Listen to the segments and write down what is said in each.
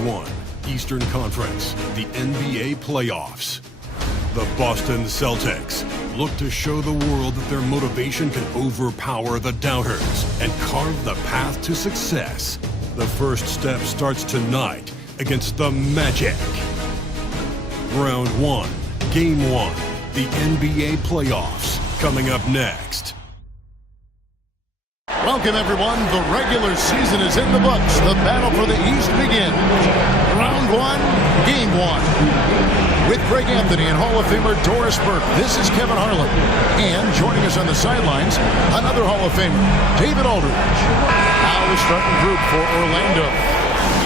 Round 1, Eastern Conference, the NBA playoffs. The Boston Celtics look to show the world that their motivation can overpower the doubters and carve the path to success. The first step starts tonight against the Magic. Round 1, Game 1, the NBA playoffs, coming up next. Welcome, everyone. The regular season is in the books. The battle for the East begins. Round 1, Game 1. With Greg Anthony and Hall of Famer Doris Burke, this is Kevin Harlan. And joining us on the sidelines, another Hall of Famer, David Aldridge. Now the starting group for Orlando.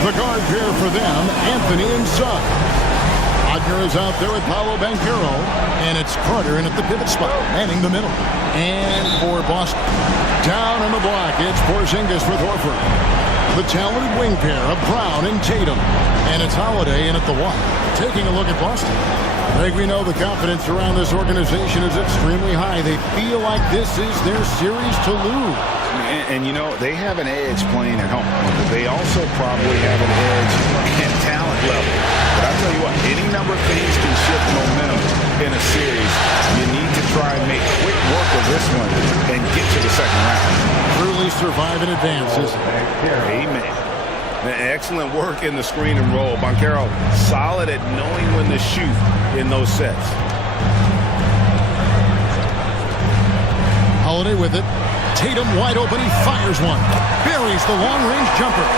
The guard pair for them, Anthony and Suggs. Wagner is out there with Paolo Banchero, and it's Carter in at the pivot spot, manning the middle. And for Boston, down on the block, it's Porzingis with Horford. The talented wing pair of Brown and Tatum. And it's Holiday in at the one. Taking a look at Boston. Greg, we know the confidence around this organization is extremely high. They feel like this is their series to lose. And you know, they have an edge playing at home. They also probably have an edge at talent level. But I'll tell you what, any number of things can shift momentum in a series. You need to try and make quick work of this one and get to the second round. Truly survive and advance. Amen. Excellent work in the screen and roll. Banchero solid at knowing when to shoot in those sets. Holiday with it. Tatum wide open. He fires one. Buries the long-range jumper.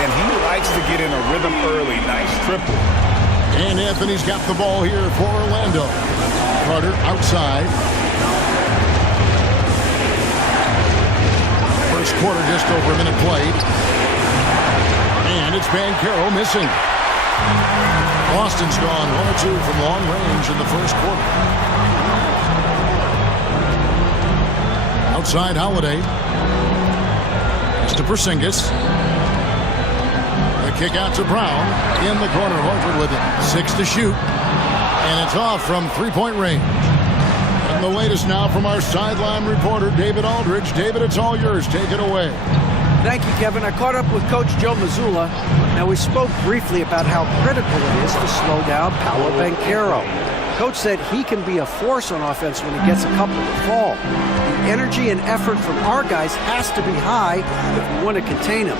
And he likes to get in a rhythm early. Nice triple. And Anthony's got the ball here for Orlando. Carter outside. First quarter just over a minute played. And it's Banchero missing. Boston's gone 1 or 2 from long range in the first quarter. Outside Holiday. It's to Porzingis. The kick out to Brown. In the corner, Horford with it. 6 to shoot. And it's off from three-point range. And the latest now from our sideline reporter, David Aldridge. David, it's all yours. Take it away. Thank you, Kevin. I caught up with Coach Joe Mazzulla. Now, we spoke briefly about how critical it is to slow down Paolo Banchero. Coach said he can be a force on offense when he gets a couple to fall. The energy and effort from our guys has to be high if we want to contain him.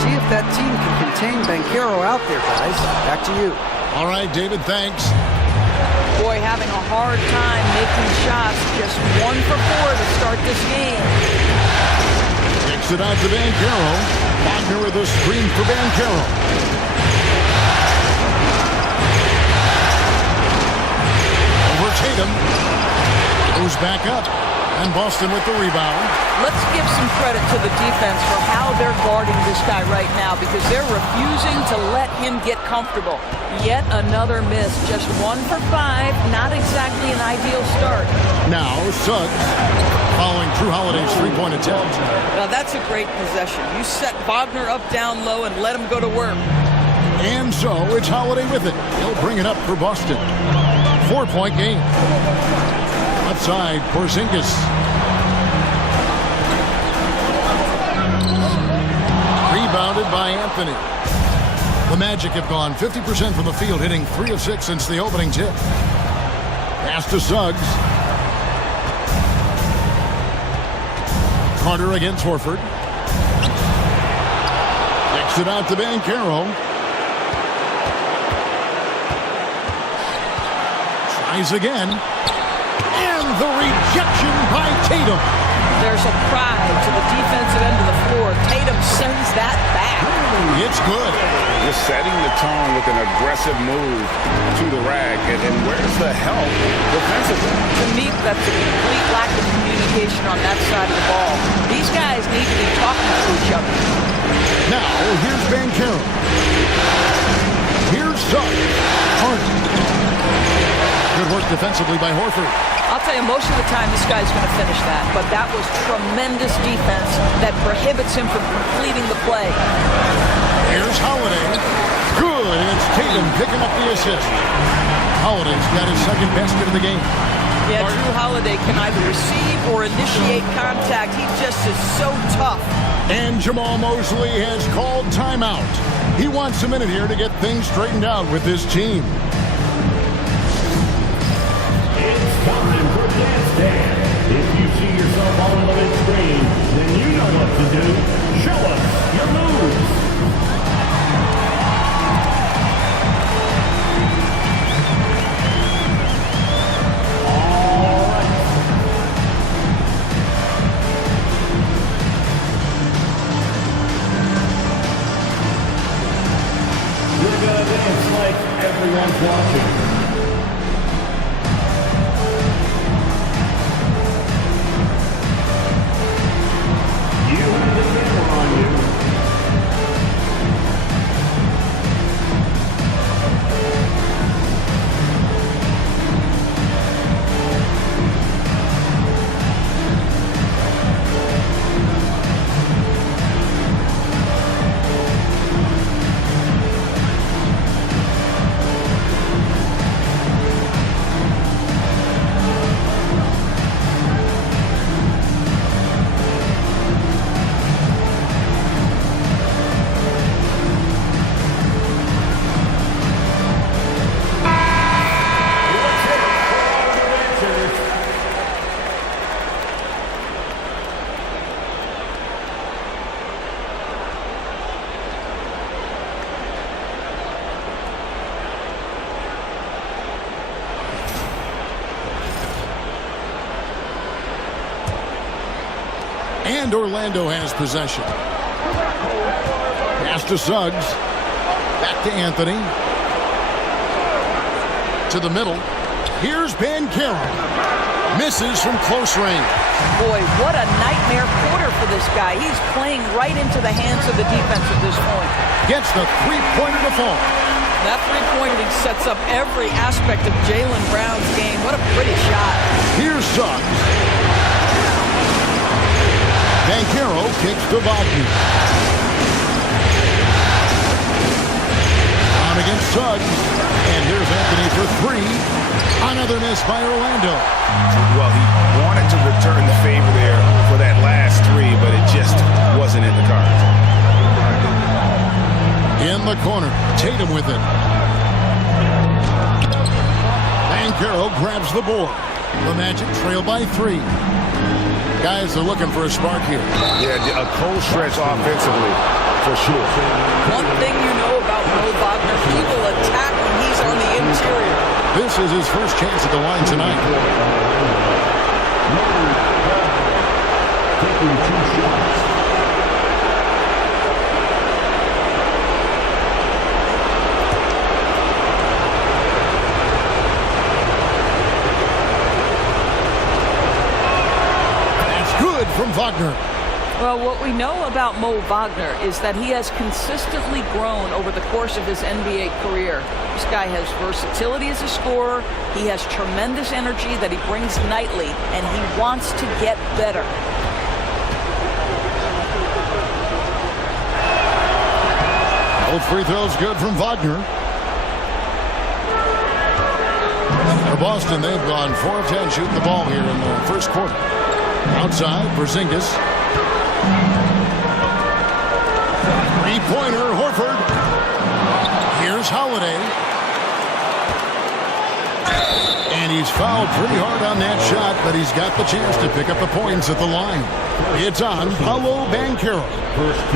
See if that team can contain Banchero out there, guys. Back to you. All right, David, thanks. Boy, having a hard time making shots. Just 1 for 4 to start this game. Kicks it out to Banchero. Wagner with a screen for Banchero. Over Tatum. Goes back up. And Boston with the rebound. Let's give some credit to the defense for how they're guarding this guy right now because they're refusing to let him get comfortable. Yet another miss. Just 1 for 5. Not exactly an ideal start. Now Suggs following Drew Holiday's three-point attempt. Now that's a great possession. You set Wagner up down low and let him go to work. And so it's Holiday with it. He'll bring it up for Boston. 4-point game. Outside Porzingis. Rebounded by Anthony. The Magic have gone 50% from the field, hitting 3 of 6 since the opening tip. Pass to Suggs. Carter against Horford. Kicks it out to Banchero. Tries again. And the rejection by Tatum. There's a pride to the defensive end of the floor. Tatum sends that back. It's good. Just setting the tone with an aggressive move to the rack. And where's the help defensively? To me, that's a complete lack of communication on that side of the ball. These guys need to be talking to each other. Now, here's Banchero. Here's Suggs. Carter. Good work defensively by Horford. I'll tell you, most of the time this guy's going to finish that, but that was tremendous defense that prohibits him from completing the play. Here's Holiday. Good, and it's Tatum picking up the assist. Holiday's got his second basket of the game. Yeah, Drew Holiday can either receive or initiate contact. He just is so tough. And Jamal Mosley has called timeout. He wants a minute here to get things straightened out with his team. It's time for Dance Dance. If you see yourself on the big screen, then you know what to do. Show us your moves. All right. You're gonna dance like everyone's watching. You have the camera on you. And Orlando has possession. Pass to Suggs. Back to Anthony. To the middle. Here's Banchero. Misses from close range. Boy, what a nightmare quarter for this guy. He's playing right into the hands of the defense at this point. Gets the three-pointer to fall. That three-pointer sets up every aspect of Jaylen Brown's game. What a pretty shot. Here's Suggs. Banchero kicks to Wagner. On against Suggs. And here's Anthony for three. Another miss by Orlando. Well, he wanted to return the favor there for that last three, but it just wasn't in the cards. In the corner, Tatum with it. Banchero grabs the board. The Magic trail by three. Guys are looking for a spark here. Yeah, a cold stretch offensively, for sure. One thing you know about Mo Wagner, he will attack when he's on the interior. This is his first chance at the line tonight. Taking 2 shots. From Wagner. Well, what we know about Mo Wagner is that he has consistently grown over the course of his NBA career. This guy has versatility as a scorer. He has tremendous energy that he brings nightly, and he wants to get better. Both free throws good from Wagner. For Boston, they've gone 4 of 10 shooting the ball here in the first quarter. Outside, Porzingis. Three-pointer, Horford. Here's Holiday. And he's fouled pretty hard on that shot, but he's got the chance to pick up the points at the line. It's on Paolo Banchero.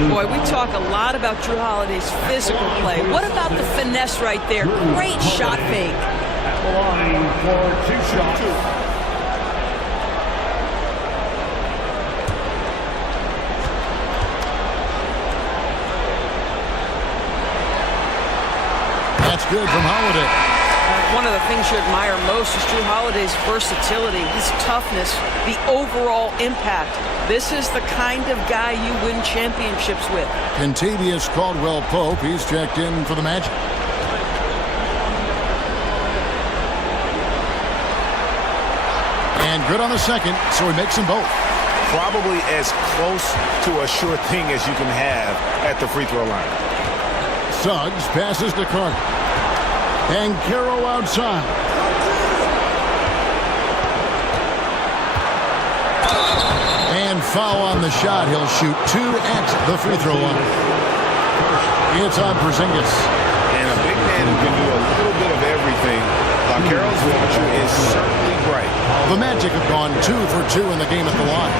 Boy, we talk a lot about Jrue Holiday's physical play. What about the finesse right there? Great shot fake. At the line for 2 shots. That's good from Holiday. One of the things you admire most is Jrue Holiday's versatility, his toughness, the overall impact. This is the kind of guy you win championships with. Kentavious Caldwell-Pope, he's checked in for the Magic. And good on the second, so he makes them both. Probably as close to a sure thing as you can have at the free throw line. Suggs passes to Carter. Banchero outside. And foul on the shot. He'll shoot 2 at the free throw line. It's on Porzingis. And a big man who can do a little bit of everything. Banchero's future is certainly bright. The Magic have gone 2 for 2 in the game at the line.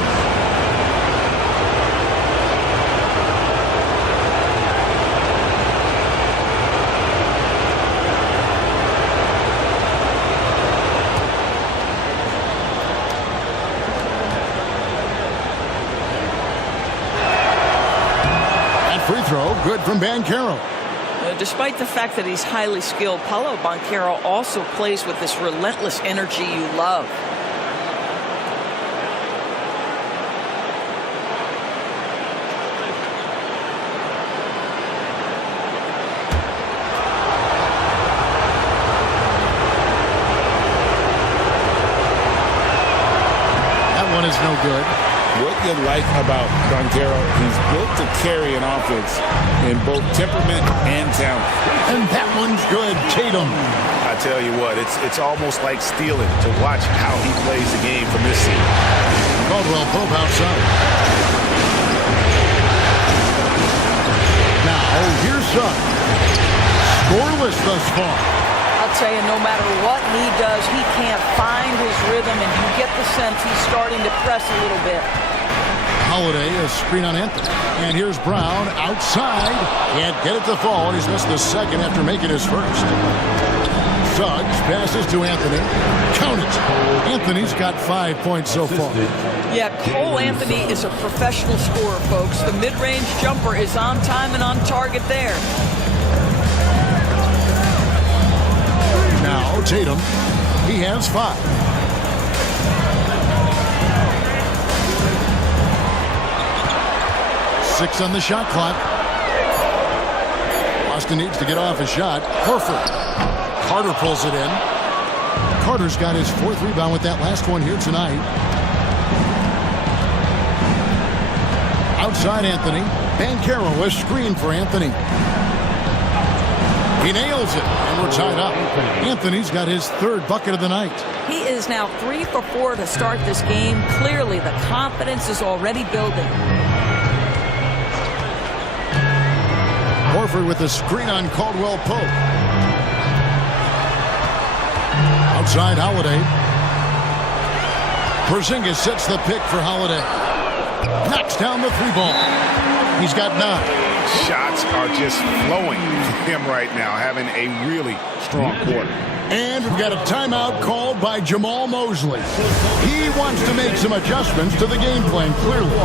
Free throw, good from Banchero. Despite the fact that he's highly skilled, Paolo Banchero also plays with this relentless energy you love. That one is no good. What you like about Banchero, he's built to carry an offense in both temperament and talent. And that one's good. Tatum. I tell you what, it's almost like stealing to watch how he plays the game from this seat. Caldwell Pope outside. Now, here's Suggs. Scoreless thus far. I'll tell you, no matter what he does, he can't find his rhythm, and you get the sense he's starting to press a little bit. Holiday, a screen on Anthony. And here's Brown outside. Can't get it to fall. He's missed the second after making his first. Suggs passes to Anthony. Count it. Anthony's got 5 points so far. Yeah, Cole Anthony is a professional scorer, folks. The mid-range jumper is on time and on target there. Now Tatum. He has 5. Six on the shot clock. Boston needs to get off a shot. Horford. Carter pulls it in. Carter's got his 4th rebound with that last one here tonight. Outside Anthony. Banchero, a screen for Anthony. He nails it, and we're tied up. Anthony's got his 3rd bucket of the night. He is now 3 for 4 to start this game. Clearly, the confidence is already building. Horford with a screen on Caldwell Pope. Outside Holiday. Porzingis sets the pick for Holiday. Knocks down the 3-ball. He's got 9. Shots are just flowing for him right now, having a really strong quarter. And we've got a timeout called by Jamal Mosley. He wants to make some adjustments to the game plan, clearly.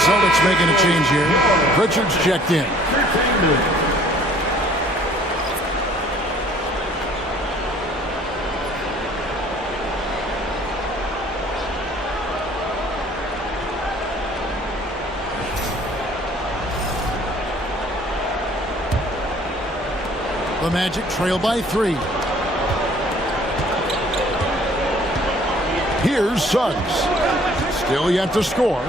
Celtics making a change here. Pritchard's checked in. The Magic trail by 3. Here's Suggs. Still yet to score.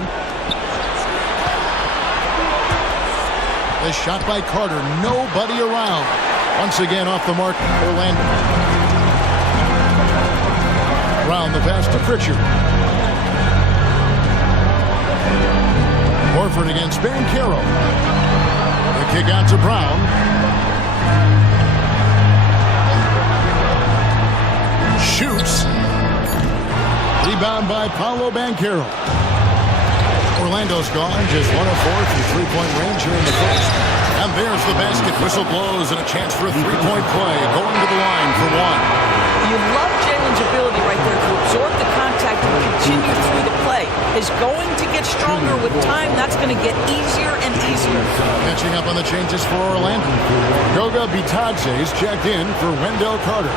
The shot by Carter. Nobody around. Once again off the mark, Orlando. Brown the pass to Pritchard. Horford against Banchero. The kick out to Brown. shoots. Rebound by Paolo Banchero. Orlando's gone just 1 of 4 from three-point range here in the first. And there's the basket. Whistle blows and a chance for a three-point play. Going to the line for one. You love Jalen's ability right there to absorb the contact and continue through the play. Is going to get stronger with time. That's going to get easier and easier. Catching up on the changes for Orlando. Goga Bitadze is checked in for Wendell Carter.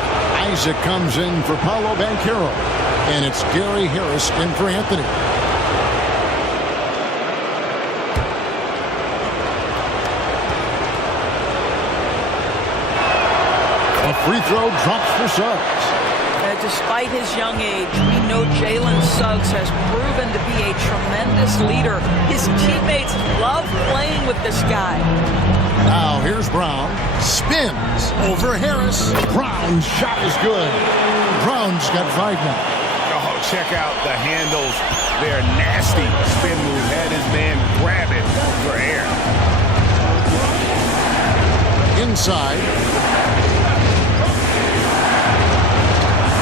Isaac comes in for Paolo Banchero. And it's Gary Harris in for Anthony. A free throw drops for Suggs. Despite his young age, we know Jalen Suggs has proven to be a tremendous leader. His teammates love playing with this guy. Now here's Brown. Spins over Harris. Brown's shot is good. Brown's got 5 now. Oh, check out the handles. They're nasty. Spin move. Had his man grab it for air. Inside.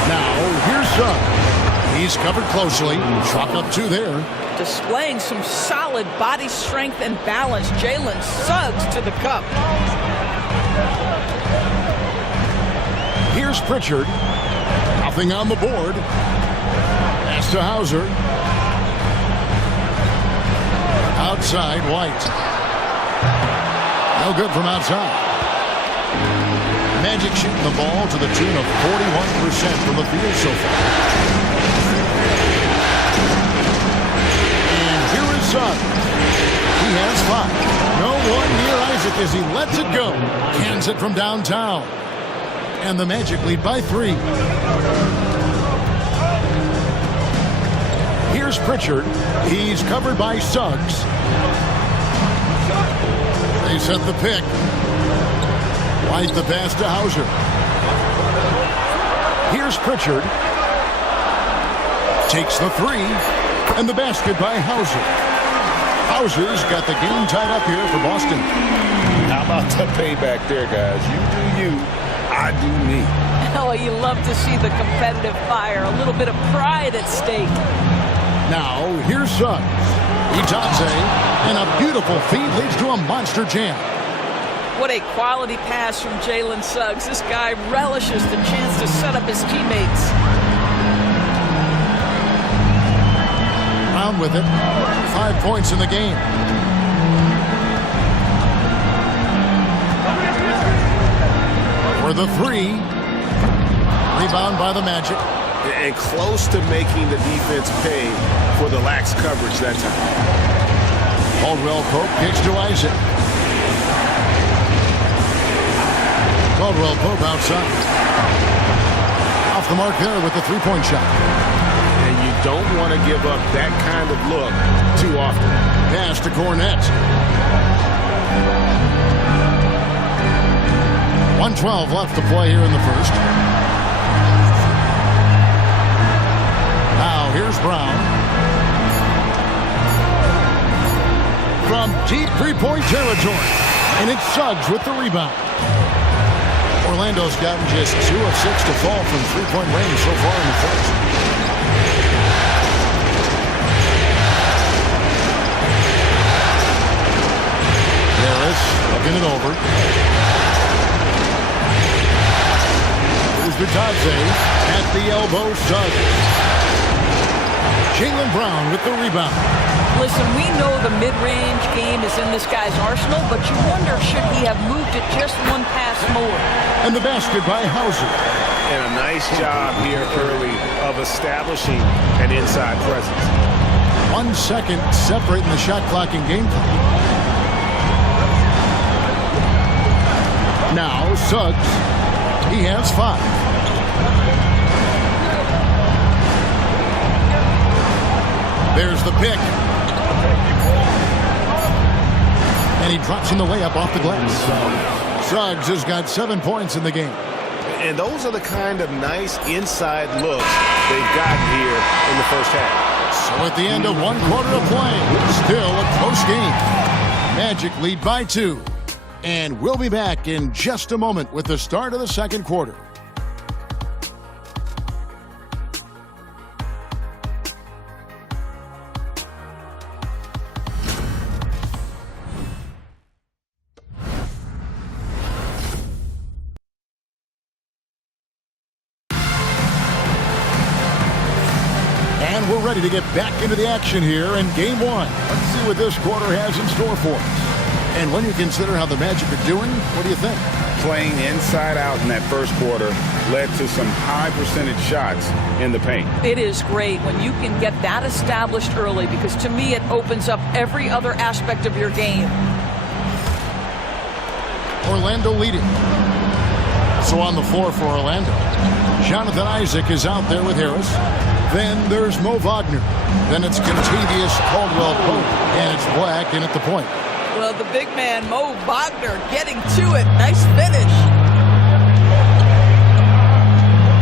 Now, here's Suggs. He's covered closely. Chalk up 2 there. Displaying some solid body strength and balance. Jalen Suggs to the cup. Here's Pritchard. Nothing on the board. Pass to Hauser. Outside, White. No good from outside. Magic shooting the ball to the tune of 41% from the field so far. And here is Suggs. He has 5. No one near Isaac as he lets it go. Cans it from downtown. And the Magic lead by 3. Here's Pritchard. He's covered by Suggs. They set the pick. White the pass to Hauser. Here's Pritchard. Takes the 3. And the basket by Hauser. Hauser's got the game tied up here for Boston. How about the payback there, guys? You do you. I do me. Oh, you love to see the competitive fire. A little bit of pride at stake. Now, here's Suggs. Bitadze, and a beautiful feed leads to a monster jam. What a quality pass from Jalen Suggs. This guy relishes the chance to set up his teammates. Brown with it. 5 points in the game. For the 3. Rebound by the Magic. And close to making the defense pay for the lax coverage that time. Caldwell Pope kicks to Isaac. Caldwell Pope outside. Off the mark there with the 3-point shot. And you don't want to give up that kind of look too often. Pass to Cornette. 1:12 left to play here in the first. Now here's Brown. From deep 3-point territory. And it's Suggs with the rebound. Orlando's gotten just 2 of 6 to fall from 3-point range so far in the first. Harris looking it over. Here's Bitadze at the elbow. Suggs. Jaylen Brown with the rebound. Listen, we know the mid-range game is in this guy's arsenal, but you wonder, should he have moved it just 1 pass more? And the basket by Hauser. And a nice job here early of establishing an inside presence. 1 second separating the shot clock and game clock. Now Suggs. He has 5. There's the pick. And he drops in the layup off the glass. Suggs has got 7 points in the game. And those are the kind of nice inside looks they've gotten here in the first half. So at the end of 1 quarter of play, still a close game. Magic lead by 2. And we'll be back in just a moment with the start of the second quarter. ready to get back into the action here in game one. Let's see what this quarter has in store for us. And when you consider how the Magic are doing, what do you think? Playing inside out in that first quarter led to some high percentage shots in the paint. It is great when you can get that established early, because to me it opens up every other aspect of your game. Orlando leading. So on the floor for Orlando, Jonathan Isaac is out there with Harris. Then there's Mo Wagner. Then it's Contavious Caldwell-Pope, and it's Black in at the point. Well, the big man, Mo Wagner, getting to it. Nice finish.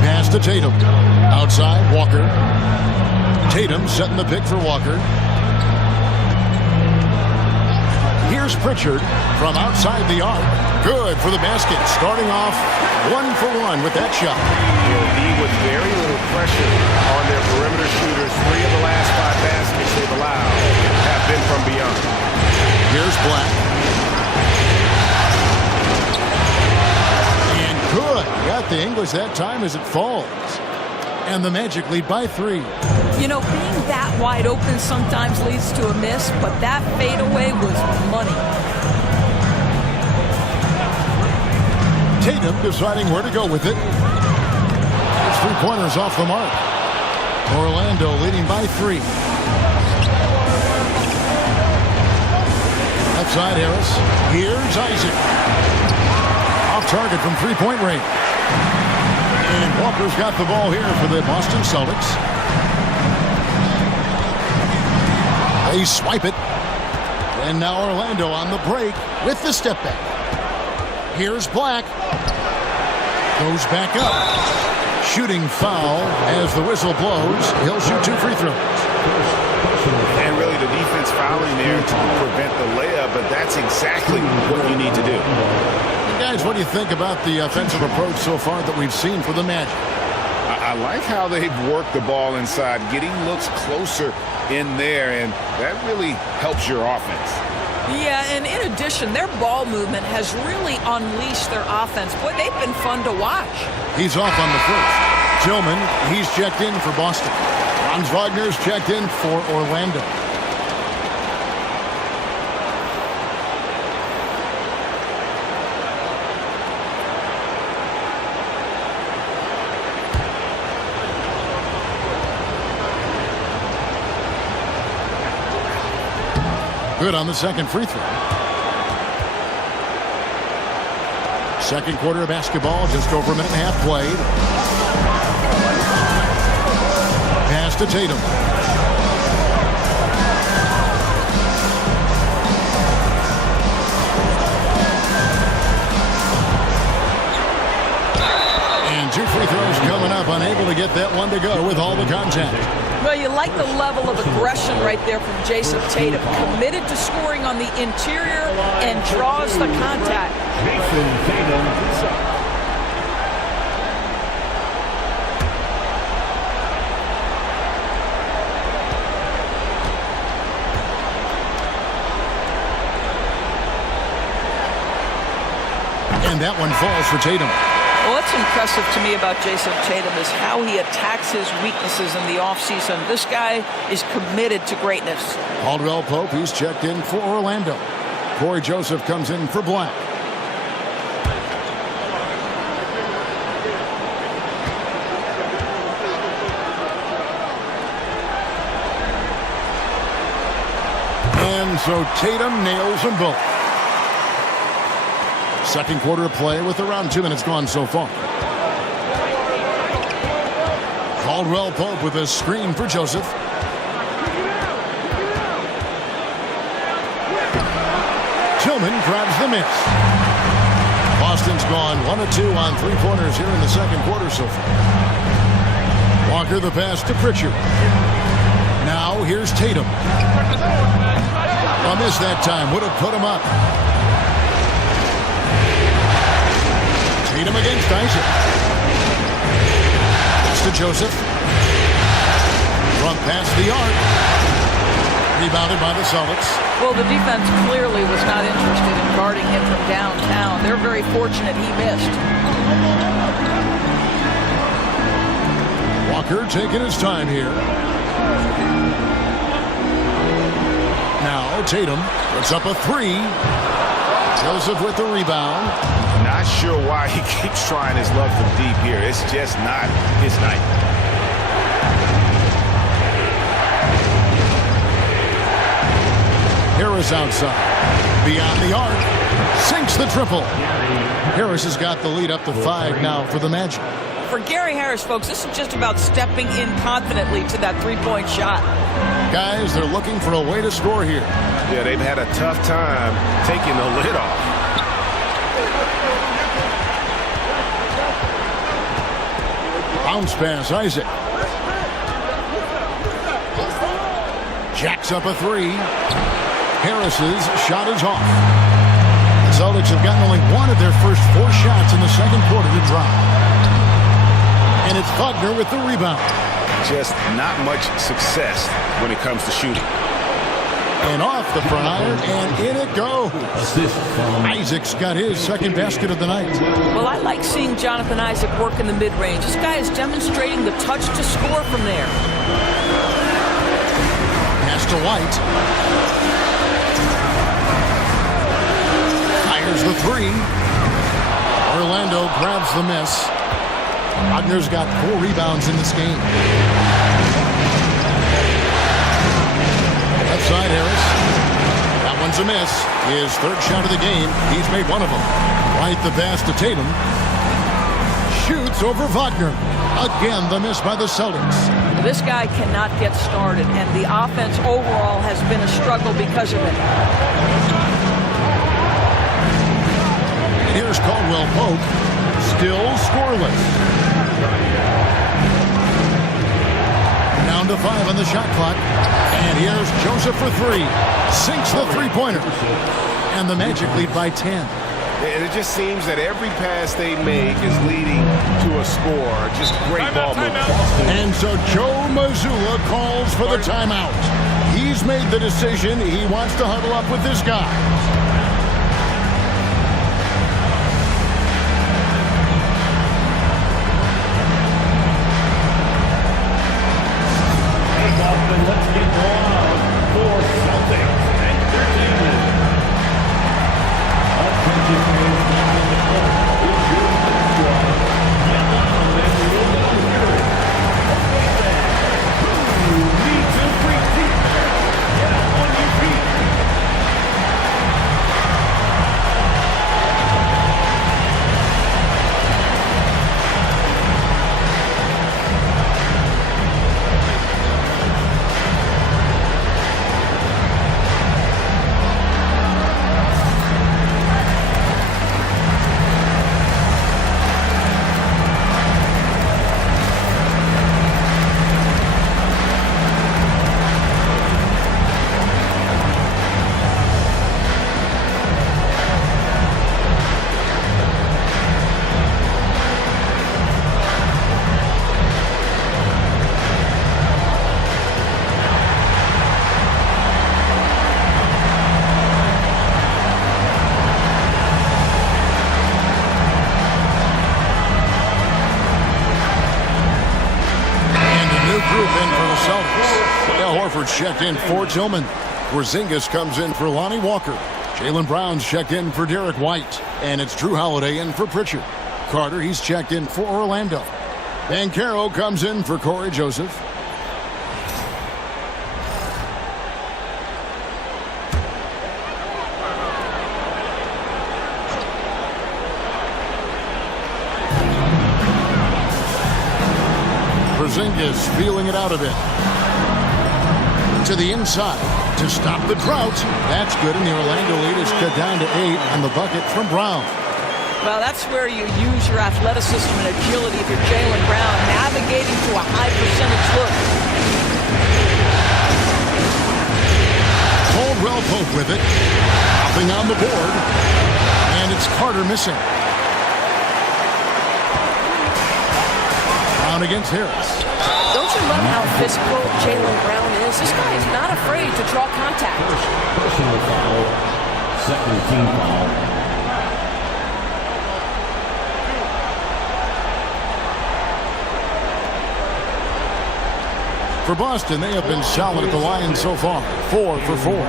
Pass to Tatum. Outside, Walker. Tatum setting the pick for Walker. Here's Pritchard from outside the arc. Good for the basket. Starting off 1-for-1 with that shot. With very little pressure on their perimeter shooters. 3 of the last 5 baskets they've allowed have been from beyond. Here's Black. And good. Got the English that time as it falls. And the Magic lead by 3. You know, being that wide open sometimes leads to a miss, but that fadeaway was money. Tatum deciding where to go with it. 3-pointers off the mark. Orlando leading by 3. Outside Harris. Here's Isaac. Off target from 3-point range. And Walker's got the ball here for the Boston Celtics. They swipe it. And now Orlando on the break with the step back. Here's Black. Goes back up. Shooting foul as the whistle blows. He'll shoot 2 free throws. And really the defense fouling there to prevent the layup, but that's exactly what you need to do. And guys, what do you think about the offensive approach so far that we've seen for the Magic? I like how they've worked the ball inside, getting looks closer in there, and that really helps your offense. Yeah, and in addition, their ball movement has really unleashed their offense. Boy, they've been fun to watch. He's off on the first. Tillman, he's checked in for Boston. Franz Wagner's checked in for Orlando. Good on the second free throw. Second quarter of basketball, just over a minute and a half played. Pass to Tatum. And 2 free throws coming up, unable to get that one to go with all the contact. Well, you like the level of aggression right there from Jason Tatum. Committed to scoring on the interior and draws the contact. Jason Tatum. And that one falls for Tatum. Well, what's impressive to me about Jason Tatum is how he attacks his weaknesses in the offseason. This guy is committed to greatness. Caldwell-Pope, he's checked in for Orlando. Corey Joseph comes in for Black. And so Tatum nails them both. Second quarter of play with around 2 minutes gone so far. Caldwell-Pope with a screen for Joseph. Tillman grabs the miss. Boston's gone 1 of 2 on 3-pointers here in the second quarter so far. Walker the pass to Pritchard. Now here's Tatum. A miss that time would have put him up. Tatum against Isaac. Pass to Joseph. From past the arc. Rebounded by the Celtics. Well, the defense clearly was not interested in guarding him from downtown. They're very fortunate he missed. Walker taking his time here. Now Tatum puts up a three. Joseph with the rebound. Not sure why he keeps trying his luck from deep here. It's just not his night. Harris outside. Beyond the arc. Sinks the triple. Harris has got the lead up to 5 now for the Magic. For Gary Harris, folks, this is just about stepping in confidently to that three-point shot. Guys, they're looking for a way to score here. Yeah, they've had a tough time taking the lid off. Bounce pass, Isaac. Jacks up a three. Harris's shot is off. The Celtics have gotten only one of their first 4 shots in the second quarter to drop. And it's Wagner with the rebound. Just not much success when it comes to shooting. And off the front iron, and in it goes. Assist from Isaac's got his second basket of the night. Well, I like seeing Jonathan Isaac work in the mid-range. This guy is demonstrating the touch to score from there. Pass to White. Fires the three. Orlando grabs the miss. Wagner's got 4 rebounds in this game. Left side, Harris. That one's a miss. His third shot of the game. He's made one of them. Right the pass to Tatum. Shoots over Wagner. Again, the miss by the Celtics. This guy cannot get started, and the offense overall has been a struggle because of it. And here's Caldwell Pope. Still scoreless. Down to 5 on the shot clock. And here's Joseph for 3. Sinks the three-pointer. And the Magic lead by 10. And it just seems that every pass they make is leading to a score. Just great ball movement. And so Joe Mazzulla calls for the timeout. He's made the decision. He wants to huddle up with this guy. let's get going for Celtics Entertainment. Attention fans down in the court. It's your squad. Get on and you'll know hear it. Okay then. Who needs a free team? Get up on your feet. Checked in for Tillman. Porzingis comes in for Lonnie Walker. Jaylen Brown's checked in for Derek White. And it's Drew Holiday in for Pritchard. Carter, he's checked in for Orlando. Banchero comes in for Corey Joseph. Porzingis feeling it out a bit. To the inside to stop the drought. That's good, and the Orlando lead is cut down to 8 on the bucket from Brown. Well, that's where you use your athleticism and agility if you're Jaylen Brown, navigating to a high percentage look. Caldwell Pope with it. Hopping on the board. And it's Carter missing. Brown against Harris. Don't you love how physical Jaylen Brown is? This guy is not afraid to draw contact. Personal foul. Second team foul. For Boston, they have been solid at the line so far. 4 for 4. At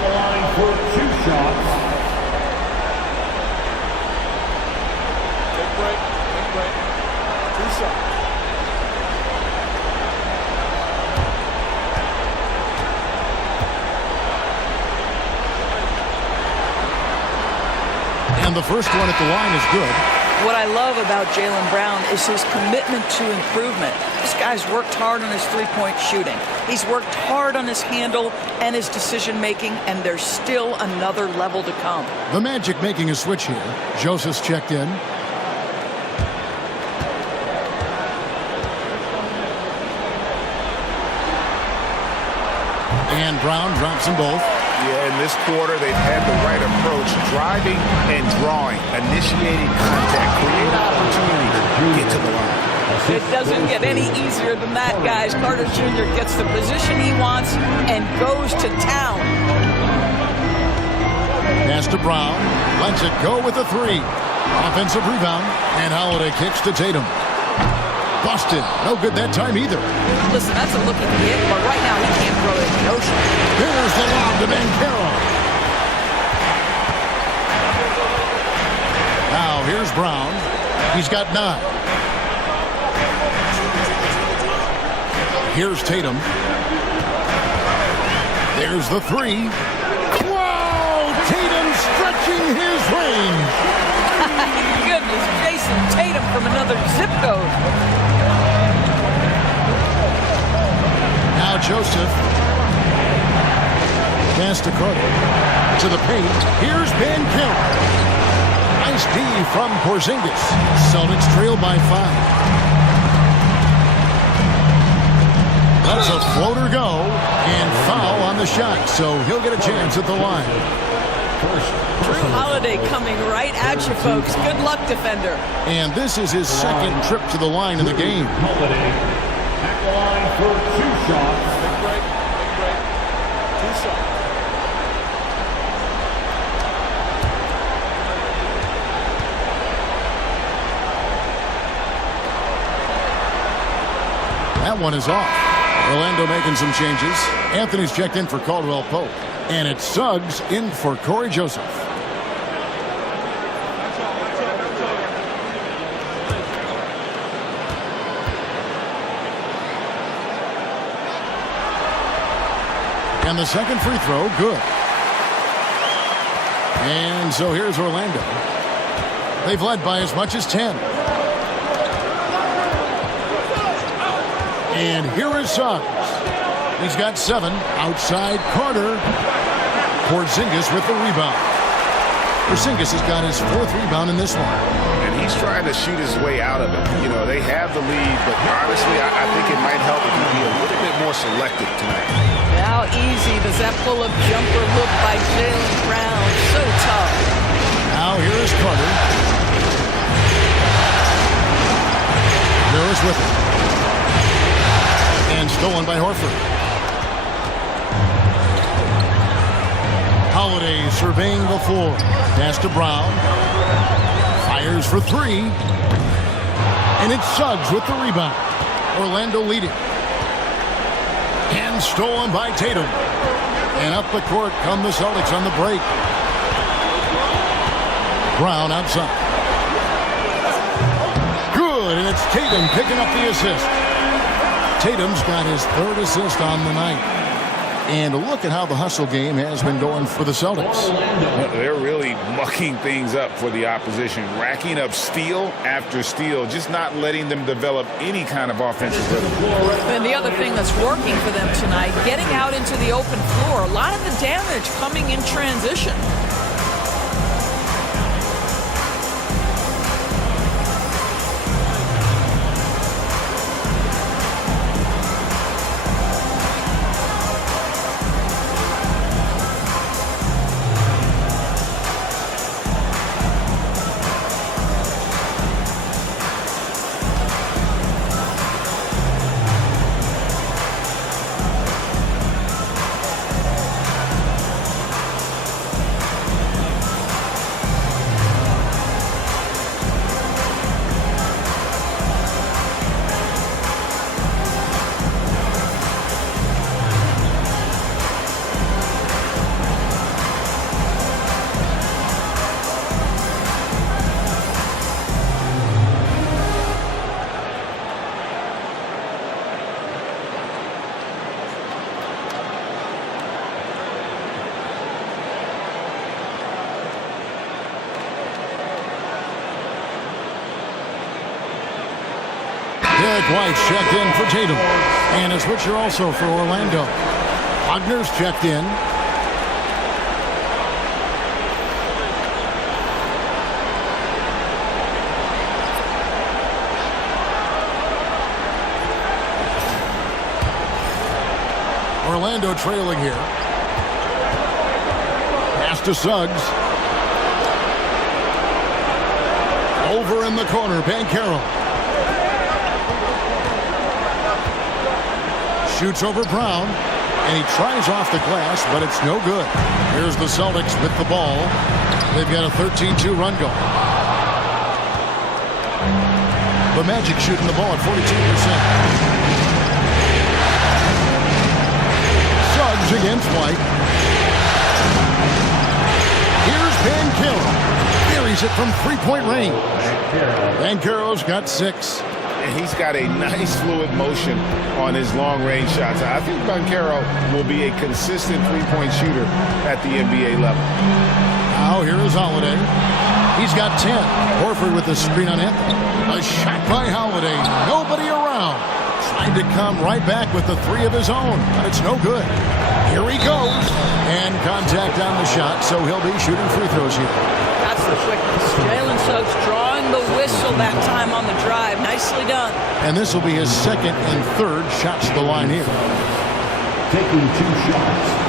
the line for 2 shots. Big break. Big break. 2 shots. And the first one at the line is good. What I love about Jaylen Brown is his commitment to improvement. This guy's worked hard on his three-point shooting. He's worked hard on his handle and his decision-making, and there's still another level to come. The Magic making a switch here. Joseph's checked in. And Brown drops them both. Yeah, in this quarter, they've had the right approach, driving and drawing, initiating contact, create opportunities, get to the line. It doesn't get any easier than that, guys. Carter Jr. gets the position he wants and goes to town. Pass to Brown. Lets it go with a 3. Offensive rebound. And Holiday kicks to Tatum. Boston, no good that time either. Listen, that's a looking hit, but right now he can't throw it in the ocean. There's the lob to Banchero. Now here's Brown. He's got 9. Here's Tatum. There's the 3. Whoa! Tatum stretching his range. Goodness, Jason Tatum from another zip code. Now Joseph. Pass to Carter. To the paint. Here's Banchero. Nice D from Porzingis. Celtics trail by 5. That's a floater go, and foul on the shot, so he'll get a chance at the line. Drew Holiday coming right at you, folks. Good luck, defender. And this is his second trip to the line in the game. Holiday at the line for 2 shots. Big break. Big break. 2 shots. That one is off. Orlando making some changes. Anthony's checked in for Caldwell Pope. And it's Suggs in for Corey Joseph. And the second free throw, good. And so here's Orlando. They've led by as much as 10. And here is Suggs. He's got 7. Outside Carter. Porzingis with the rebound. Porzingis has got his 4th rebound in this one. And he's trying to shoot his way out of it. You know, they have the lead, but honestly, I think it might help if he be a little bit more selective tonight. How easy does that pull-up jumper look by Jaylen Brown? So tough. Now here is Carter. Harris with it. And stolen by Horford. Holiday surveying the floor. Pass to Brown. Fires for 3. And it's Suggs with the rebound. Orlando leading. And stolen by Tatum. And up the court come the Celtics on the break. Brown outside. Good, and it's Tatum picking up the assist. Tatum's got his 3rd assist on the night. And look at how the hustle game has been going for the Celtics. They're really mucking things up for the opposition, racking up steal after steal, just not letting them develop any kind of offensive rhythm. And the other thing that's working for them tonight, getting out into the open floor, a lot of the damage coming in transition. Derek White's checked in for Tatum. And a switcher also for Orlando. Wagner's checked in. Orlando trailing here. Pass to Suggs. Over in the corner, Banchero. Shoots over Brown, and he tries off the glass, but it's no good. Here's the Celtics with the ball. They've got a 13-2 run going. The Magic shooting the ball at 42%. Suggs against White. Here's Banchero. Buries it from three-point range. Banchero's got 6. And he's got a nice fluid motion on his long-range shots. I think Banchero will be a consistent three-point shooter at the NBA level. Now here is Holiday. He's got 10. Horford with the screen on Anthony. A shot by Holiday. Nobody around. Trying to come right back with the 3 of his own, but it's no good. Here he goes. And contact on the shot, so he'll be shooting free throws here. That's the quickness. Jalen Suggs drawing the whistle that time on the drive. Nicely done. And this will be his second and third shots to the line here. Taking 2 shots.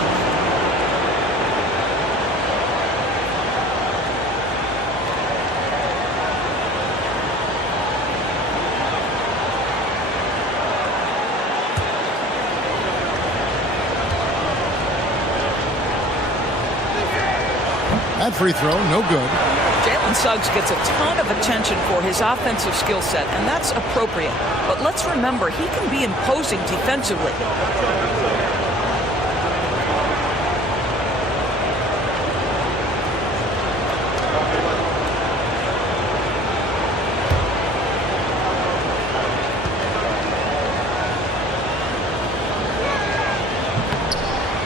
That free throw, no good. Jalen Suggs gets a ton of attention for his offensive skill set, and that's appropriate. But let's remember, he can be imposing defensively.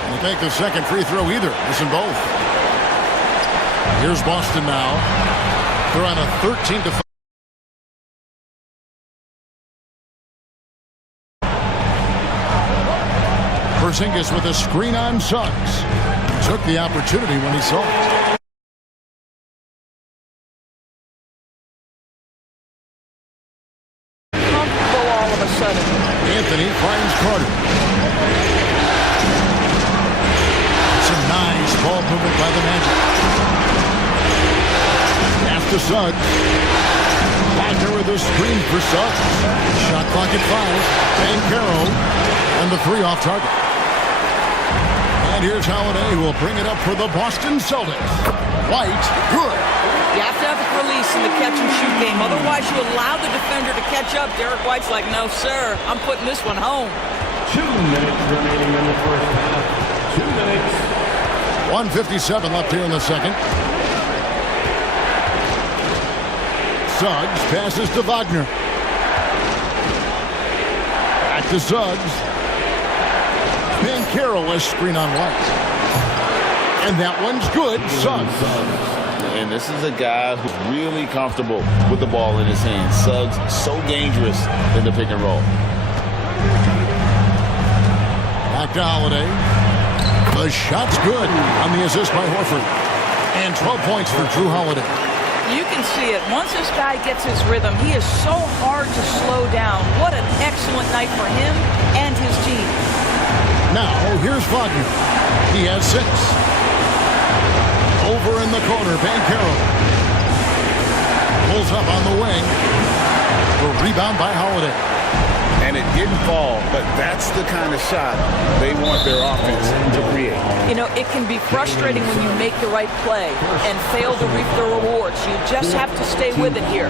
Won't make the second free throw either. Missing both. Here's Boston now. They're on a 13-5. Porzingis with a screen on Suggs. Took the opportunity when he saw it. Comfortable all of a sudden. Anthony finds Carter. Some nice ball movement by the Magic. To Suggs. Wagner with a screen for Suggs. Shot clock at 5. Banchero and the 3 off target. And here's Holiday, who will bring it up for the Boston Celtics. White, good. You have to have a release in the catch-and-shoot game. Otherwise, you allow the defender to catch up. Derek White's like, no, sir. I'm putting this one home. 2 minutes remaining in the first half. 2 minutes. 1:57 left here in the second. Suggs passes to Wagner. Back to Suggs. Banchero has screen on White. And that one's good. Suggs. And this is a guy who's really comfortable with the ball in his hands. Suggs, so dangerous in the pick and roll. Back to Holiday. The shot's good on the assist by Horford. And 12 points for Drew Holiday. You can see it. Once this guy gets his rhythm, he is so hard to slow down. What an excellent night for him and his team. Now, here's Wagner. He has 6. Over in the corner, Banchero. Pulls up on the wing. The rebound by Holiday. And it didn't fall, but that's the kind of shot they want their offense to create. You know, it can be frustrating when you make the right play and fail to reap the rewards. You just have to stay with it here.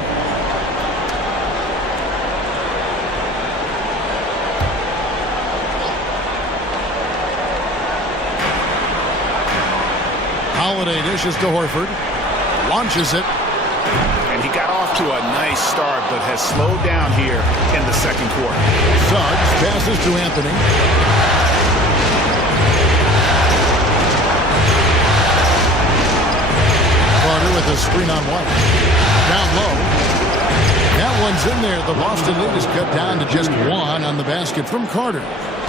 Holiday dishes to Horford. Launches it. And he got off to a nice start, but has slowed down here in the second quarter. Suggs passes to Anthony. Carter with a screen on White. Down low. That one's in there. The Boston lead is cut down to just one on the basket from Carter.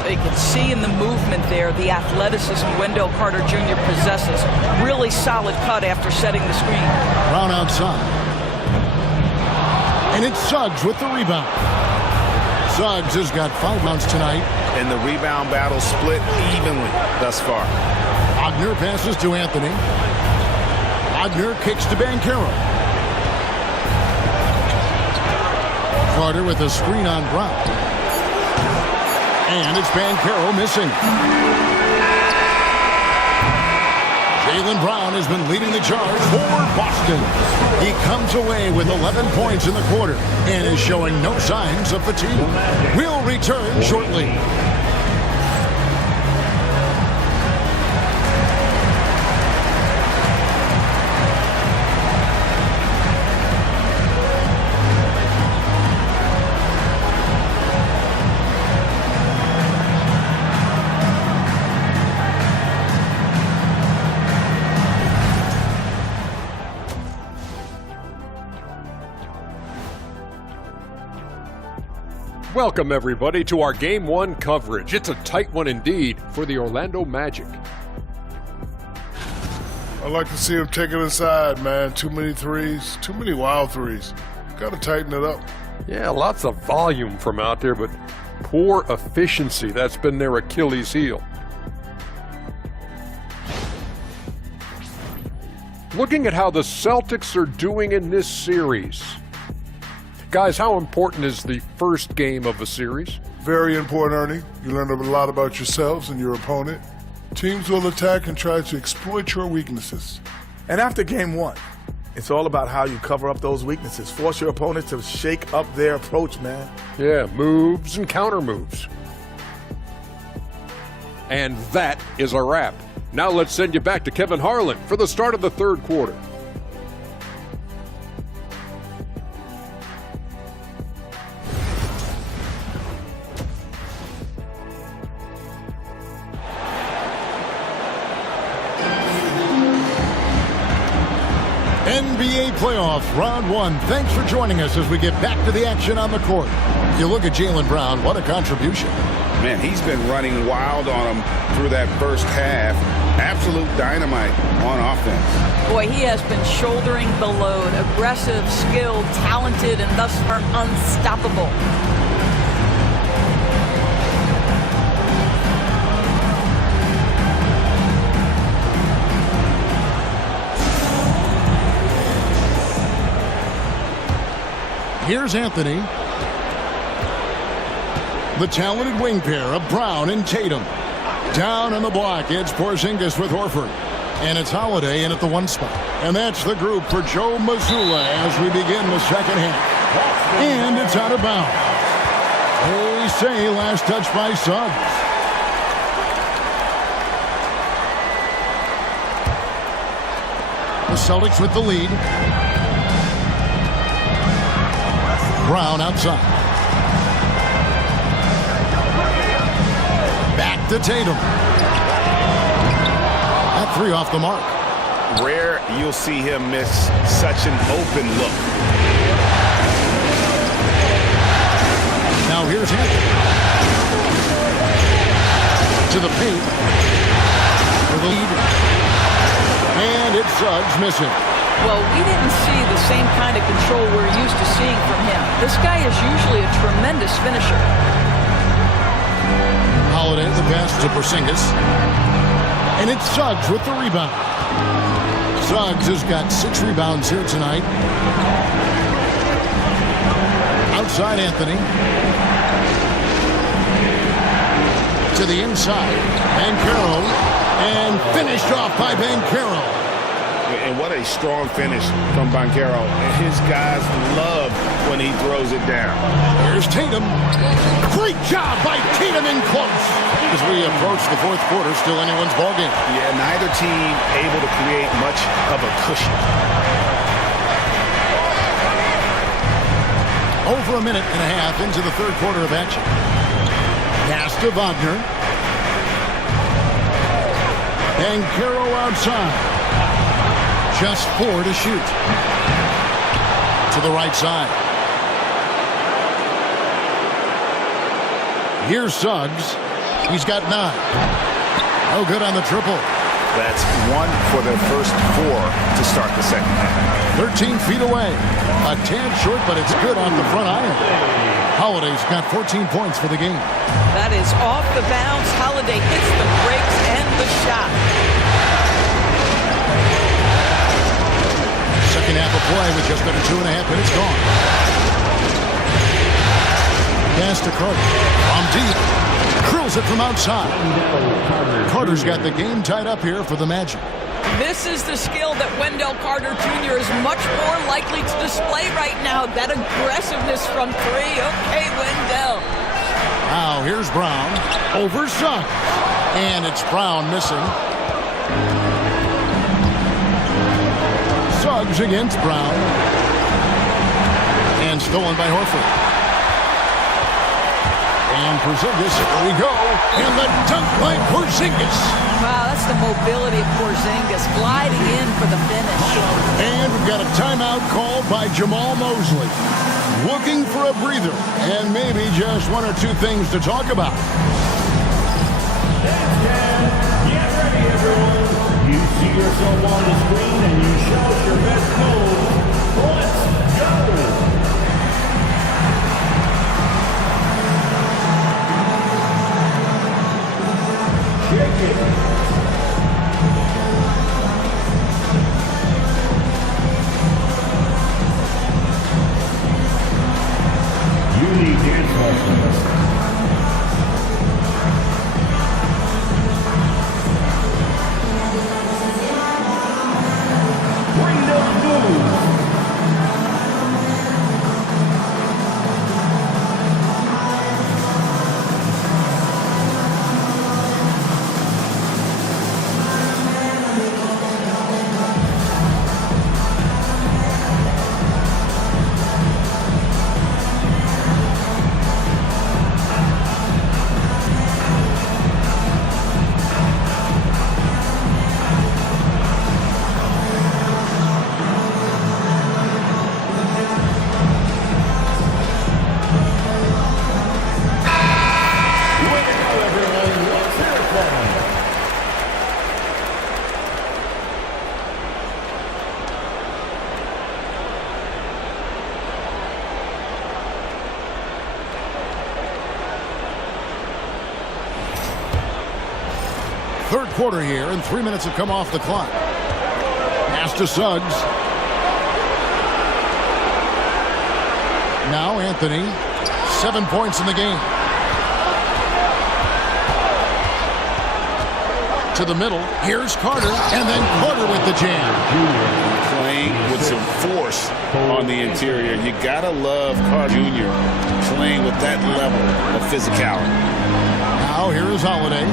You can see in the movement there the athleticism Wendell Carter Jr. possesses. Really solid cut after setting the screen. Brown outside. And it's Suggs with the rebound. Suggs has got 5 rebounds tonight. And the rebound battle split evenly thus far. Wagner passes to Anthony. Wagner kicks to Banchero. Carter with a screen on Brown. And it's Banchero missing. Jaylen Brown has been leading the charge for Boston. He comes away with 11 points in the quarter and is showing no signs of fatigue. We'll return shortly. Welcome, everybody, to our Game 1 coverage. It's a tight one indeed for the Orlando Magic. I'd like to see him take it inside, man. Too many threes, too many wild threes. Got to tighten it up. Yeah, lots of volume from out there, but poor efficiency. That's been their Achilles heel. Looking at how the Celtics are doing in this series. Guys, how important is the first game of a series? Very important, Ernie. You learn a lot about yourselves and your opponent. Teams will attack and try to exploit your weaknesses. And after game 1, it's all about how you cover up those weaknesses. Force your opponent to shake up their approach, man. Yeah, moves and counter moves. And that is a wrap. Now let's send you back to Kevin Harlan for the start of the third quarter. NBA playoffs, round 1. Thanks for joining us as we get back to the action on the court. You look at Jaylen Brown, what a contribution. Man, he's been running wild on him through that first half. Absolute dynamite on offense. Boy, he has been shouldering the load. Aggressive, skilled, talented, and thus far unstoppable. Here's Anthony. The talented wing pair of Brown and Tatum. Down on the block, it's Porzingis with Horford. And it's Holiday in at the 1 spot. And that's the group for Joe Mazzulla as we begin the second half. And it's out of bounds. They say last touch by Suggs. The Celtics with the lead. Brown outside. Back to Tatum. That 3 off the mark. Rare you'll see him miss such an open look. Now here's Anthony. To the paint. For the lead. And it's Suggs missing. Well, we didn't see the same kind of control we're used to seeing from him. This guy is usually a tremendous finisher. Holiday, the pass to Porzingis. And it's Suggs with the rebound. Suggs has got 6 rebounds here tonight. Outside Anthony. To the inside. Banchero. And finished off by Banchero. And what a strong finish from Banchero. And his guys love when he throws it down. Here's Tatum. Great job by Tatum in close. As we approach the fourth quarter, still anyone's ballgame. Yeah, neither team able to create much of a cushion. Over a minute and a half into the third quarter of action. Pass to Wagner. Banchero outside. Just 4 to shoot. To the right side. Here's Suggs. He's got 9. No good on the triple. That's 1 for their first 4 to start the second half. 13 feet away. A tad short, but it's good off the front iron. Holiday's got 14 points for the game. That is off the bounce. Holiday hits the brakes and the shot. Second half of play with just under 2.5 minutes gone. Pass to Carter. From deep. Curls it from outside. Carter's got the game tied up here for the Magic. This is the skill that Wendell Carter Jr. is much more likely to display right now. That aggressiveness from 3. Okay, Wendell. Now here's Brown. Over Suggs. And it's Brown missing. Suggs against Brown. And stolen by Horford. And Porzingis, here we go. And the dunk by Porzingis. Wow, that's the mobility of Porzingis gliding in for the finish. And we've got a timeout called by Jamal Mosley. Looking for a breather and maybe just 1 or 2 things to talk about. Get ready, everyone. You see yourself on the screen and you shout your best goals. Let's go. You need dance lessons. Bring those moves. Third quarter here, and 3 minutes have come off the clock. Pass to Suggs. Now Anthony. 7 points in the game. To the middle. Here's Carter, and then Carter with the jam. Playing with some force on the interior. You gotta love Carter Jr. playing with that level of physicality. Now here is Holiday.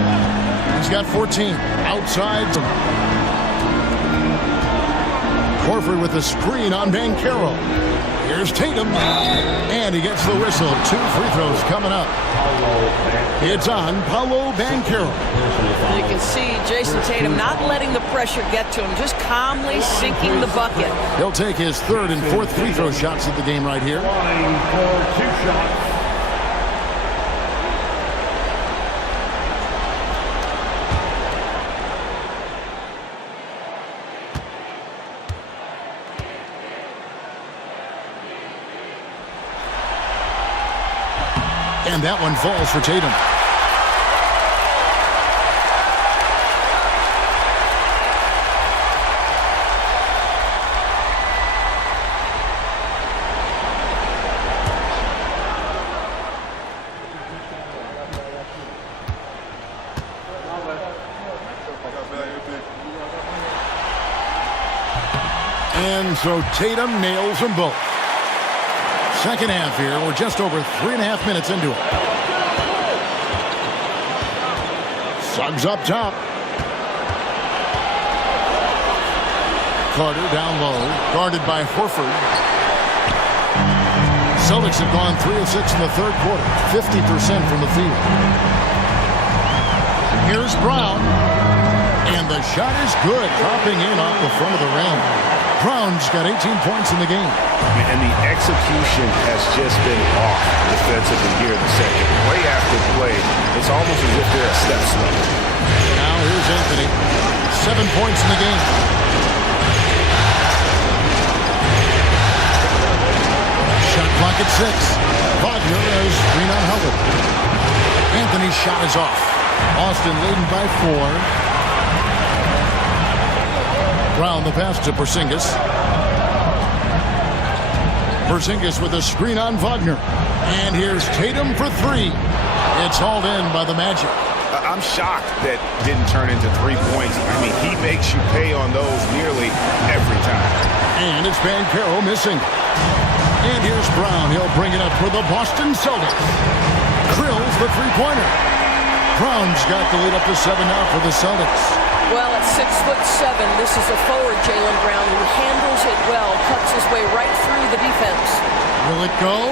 He's got 14. Outside. Horford with the screen on Banchero. Here's Tatum. And he gets the whistle. 2 free throws coming up. It's on Paolo Banchero. You can see Jason Tatum not letting the pressure get to him, just calmly sinking the bucket. He'll take his 3rd and 4th free throw shots of the game right here. Line for 2 shots. And that one falls for Tatum. And so Tatum nails them both. Second half here. We're just over 3.5 minutes into it. Suggs up top. Carter down low. Guarded by Horford. Celtics have gone 3 of 6 in the third quarter. 50% from the field. Here's Brown. And the shot is good. Dropping in off the front of the rim. Brown's got 18 points in the game. And the execution has just been off defensively here in the second. Play after play, it's almost as if they're a step slow. Now here's Anthony. 7 points in the game. Shot clock at 6. Wagner has screen on Howard. Anthony's shot is off. Boston leading by 4. Brown the pass to Porzingis. Porzingis with a screen on Wagner. And here's Tatum for 3. It's hauled in by the Magic. I'm shocked that didn't turn into 3 points. I mean, he makes you pay on those nearly every time. And it's Banchero missing. And here's Brown. He'll bring it up for the Boston Celtics. Drills the three-pointer. Brown's got the lead up to 7 now for the Celtics. Well, at 6'7", this is a forward, Jaylen Brown, who handles it well, cuts his way right through the defense. Will it go?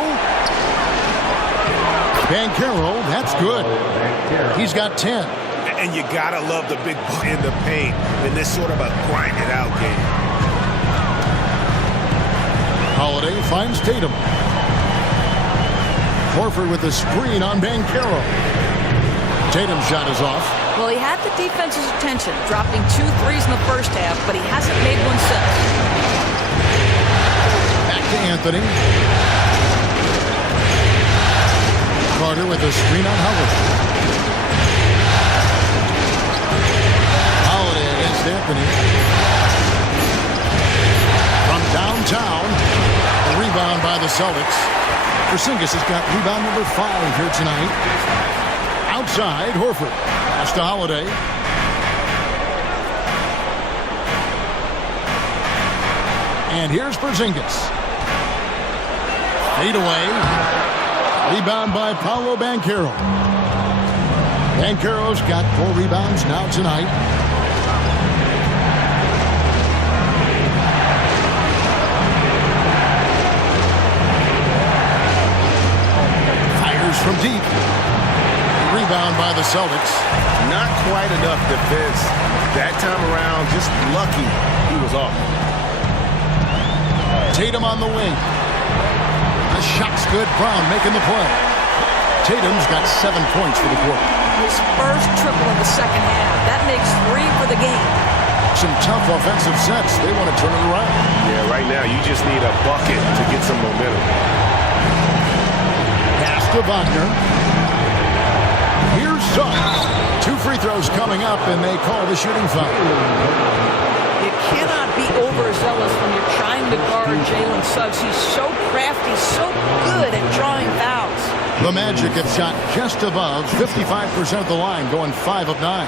Banchero, that's good. He's got 10. And you gotta love the big buck in the paint in this sort of a grind-it-out game. Holiday finds Tatum. Horford with a screen on Banchero. Tatum's shot is off. Well, he had the defense's attention, dropping 2 threes in the first half, but he hasn't made one since. Back to Anthony. Carter with a screen on Howard. Holiday against Anthony. From downtown, a rebound by the Celtics. Porzingis has got rebound number 5 here tonight. Outside, Horford. Pass to Holiday. And here's Porzingis. Fade away. Rebound by Paolo Banchero. Banchero's got 4 rebounds now tonight. Fires from deep. Rebound by the Celtics. Not quite enough defense that time around. Just lucky he was off. Tatum on the wing. The shot's good. Brown making the play. Tatum's got 7 points for the quarter. His first triple in the second half. That makes 3 for the game. Some tough offensive sets. They want to turn it around. Yeah, right now you just need a bucket to get some momentum. Pass to Wagner. Here's Suggs. 2 free throws coming up, and they call the shooting foul. You cannot be overzealous when you're trying to guard Jalen Suggs. He's so crafty, so good at drawing fouls. The Magic have shot just above 55% of the line, going 5 of 9.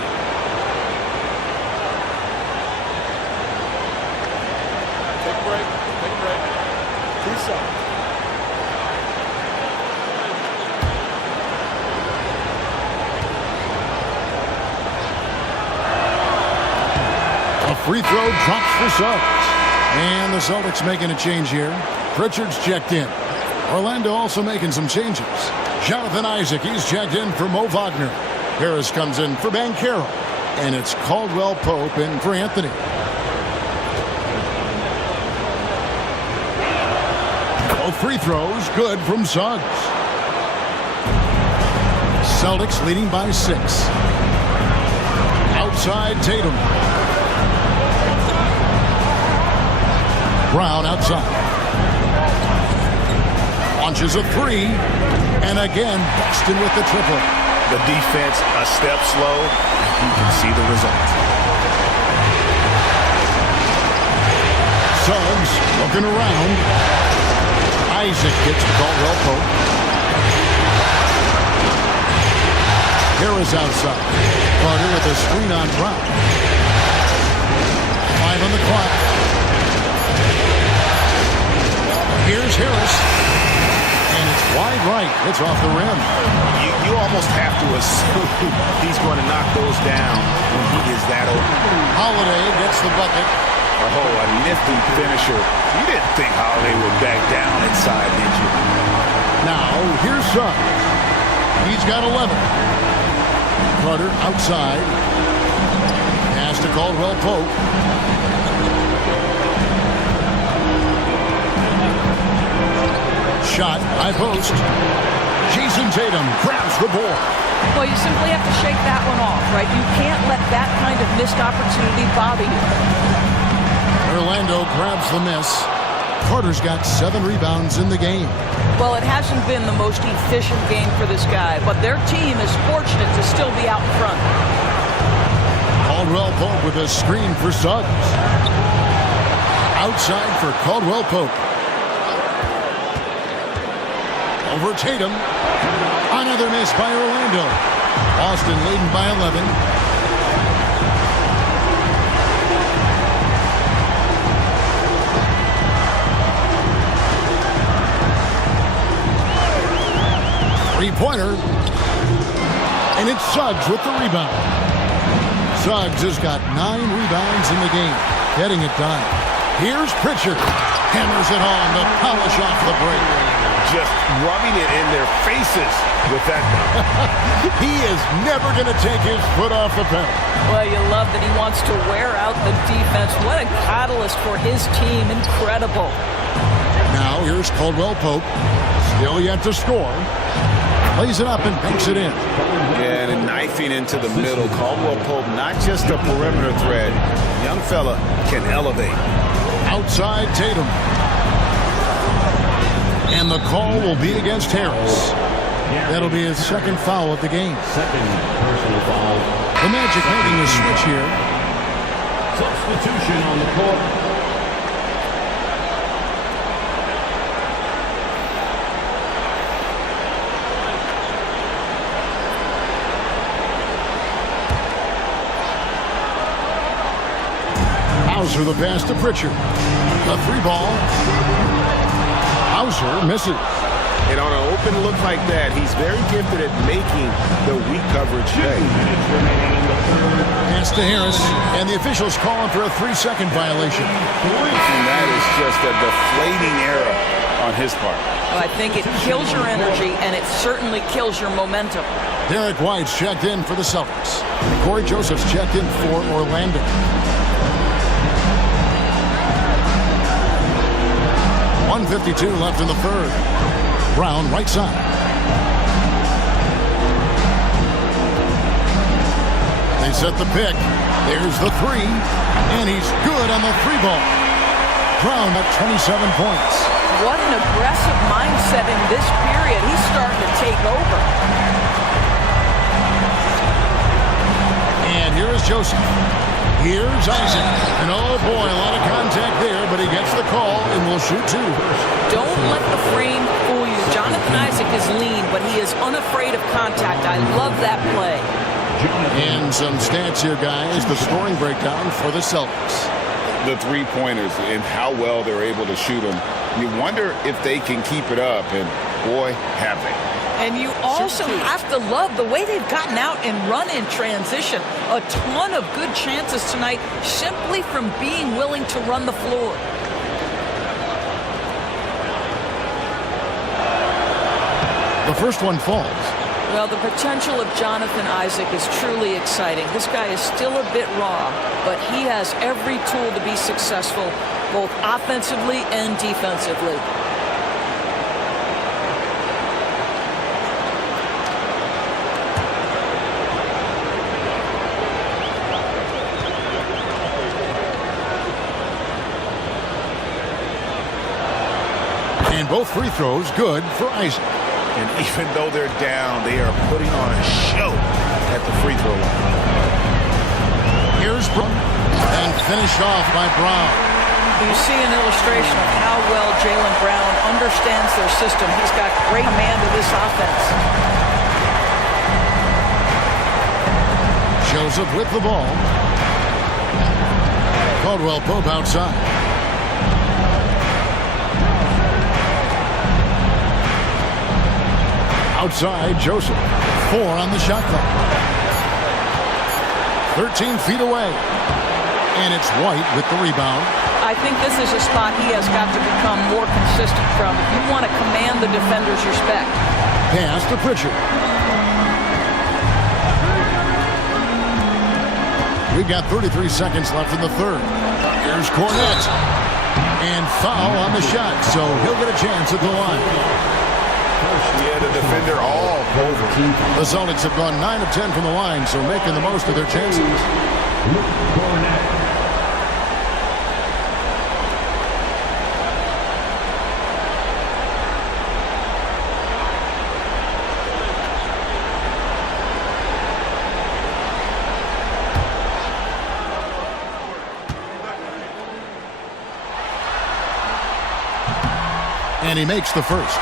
Take a break. Take a break. 2 seconds. A free throw drops for Suggs. And the Celtics making a change here. Pritchard's checked in. Orlando also making some changes. Jonathan Isaac, he's checked in for Mo Wagner. Harris comes in for Banchero. And it's Caldwell Pope in for Anthony. Both free throws good from Suggs. Celtics leading by 6. Outside Tatum. Brown outside. Launches a 3. And again, Boston with the triple. The defense a step slow. You can see the result. Suggs looking around. Isaac gets Caldwell Pope. Harris outside. Carter with a screen on Brown. 5 on the clock. Here's Harris. And it's wide right. It's off the rim. You almost have to assume he's going to knock those down when he is that open. Holiday gets the bucket. Oh, a nifty finisher. You didn't think Holiday would back down inside, did you? Now, here's Suggs. He's got 11. Carter outside. Pass to Caldwell Pope. shot, high post. Jason Tatum grabs the board. Well, you simply have to shake that one off, right? You can't let that kind of missed opportunity bother you. Orlando grabs the miss. Carter's got 7 rebounds in the game. Well, it hasn't been the most efficient game for this guy, but their team is fortunate to still be out in front. Caldwell Pope with a screen for Suggs. Outside for Caldwell Pope. Over Tatum. Another miss by Orlando. Boston leading by 11. Three-pointer. And it's Suggs with the rebound. Suggs has got 9 rebounds in the game. Getting it done. Here's Pritchard. Hammers it home to polish off the break. Just rubbing it in their faces with that. He is never going to take his foot off the pedal. Well, you love that he wants to wear out the defense. What a catalyst for his team. Incredible. Now here's Caldwell Pope. Still yet to score. Plays it up and banks it in. Yeah, and knifing into the middle. Caldwell Pope, not just a perimeter threat. Young fella can elevate. Outside Tatum. And the call will be against Harris. That'll be his second foul of the game. Second personal foul. The Magic making a switch here. Substitution on the court. Hauser the pass to Pritchard. A 3-ball. Hauser misses. And on an open look like that, he's very gifted at making the weak coverage pay. Pass to Harris, and the officials calling for a 3-second violation. And that is just a deflating error on his part. Well, I think it kills your energy, and it certainly kills your momentum. Derek White's checked in for the Celtics. Corey Joseph's checked in for Orlando. 1:52 left in the third. Brown right side. They set the pick. There's the 3. And he's good on the 3-ball. Brown at 27 points. What an aggressive mindset in this period. He's starting to take over. And here is Joseph. Here's Isaac. And oh boy, a lot of contact there, but he gets the call and will shoot 2. Don't let the frame fool you. Jonathan Isaac is lean, but he is unafraid of contact. I love that play. And some stats here, guys. The scoring breakdown for the Celtics. The 3-pointers and how well they're able to shoot them. You wonder if they can keep it up, and boy, have they. And you also have to love the way they've gotten out and run in transition. A ton of good chances tonight simply from being willing to run the floor. The first one falls. Well, the potential of Jonathan Isaac is truly exciting. This guy is still a bit raw, but he has every tool to be successful, both offensively and defensively. And both free throws good for Isaac. And even though they're down, they are putting on a show at the free throw line. Here's Brown. And finished off by Brown. You see an illustration of how well Jaylen Brown understands their system. He's got great command of this offense. Joseph with the ball. Caldwell Pope outside. Outside, Joseph. 4 on the shot clock. 13 feet away. And it's White with the rebound. I think this is a spot he has got to become more consistent from if you want to command the defender's respect. Pass to Pritchard. We've got 33 seconds left in the third. Here's Cornette. And foul on the shot, so he'll get a chance at the line. Yeah, the defender all over. The Celtics have gone 9 of 10 from the line, so making the most of their chances. And he makes the first.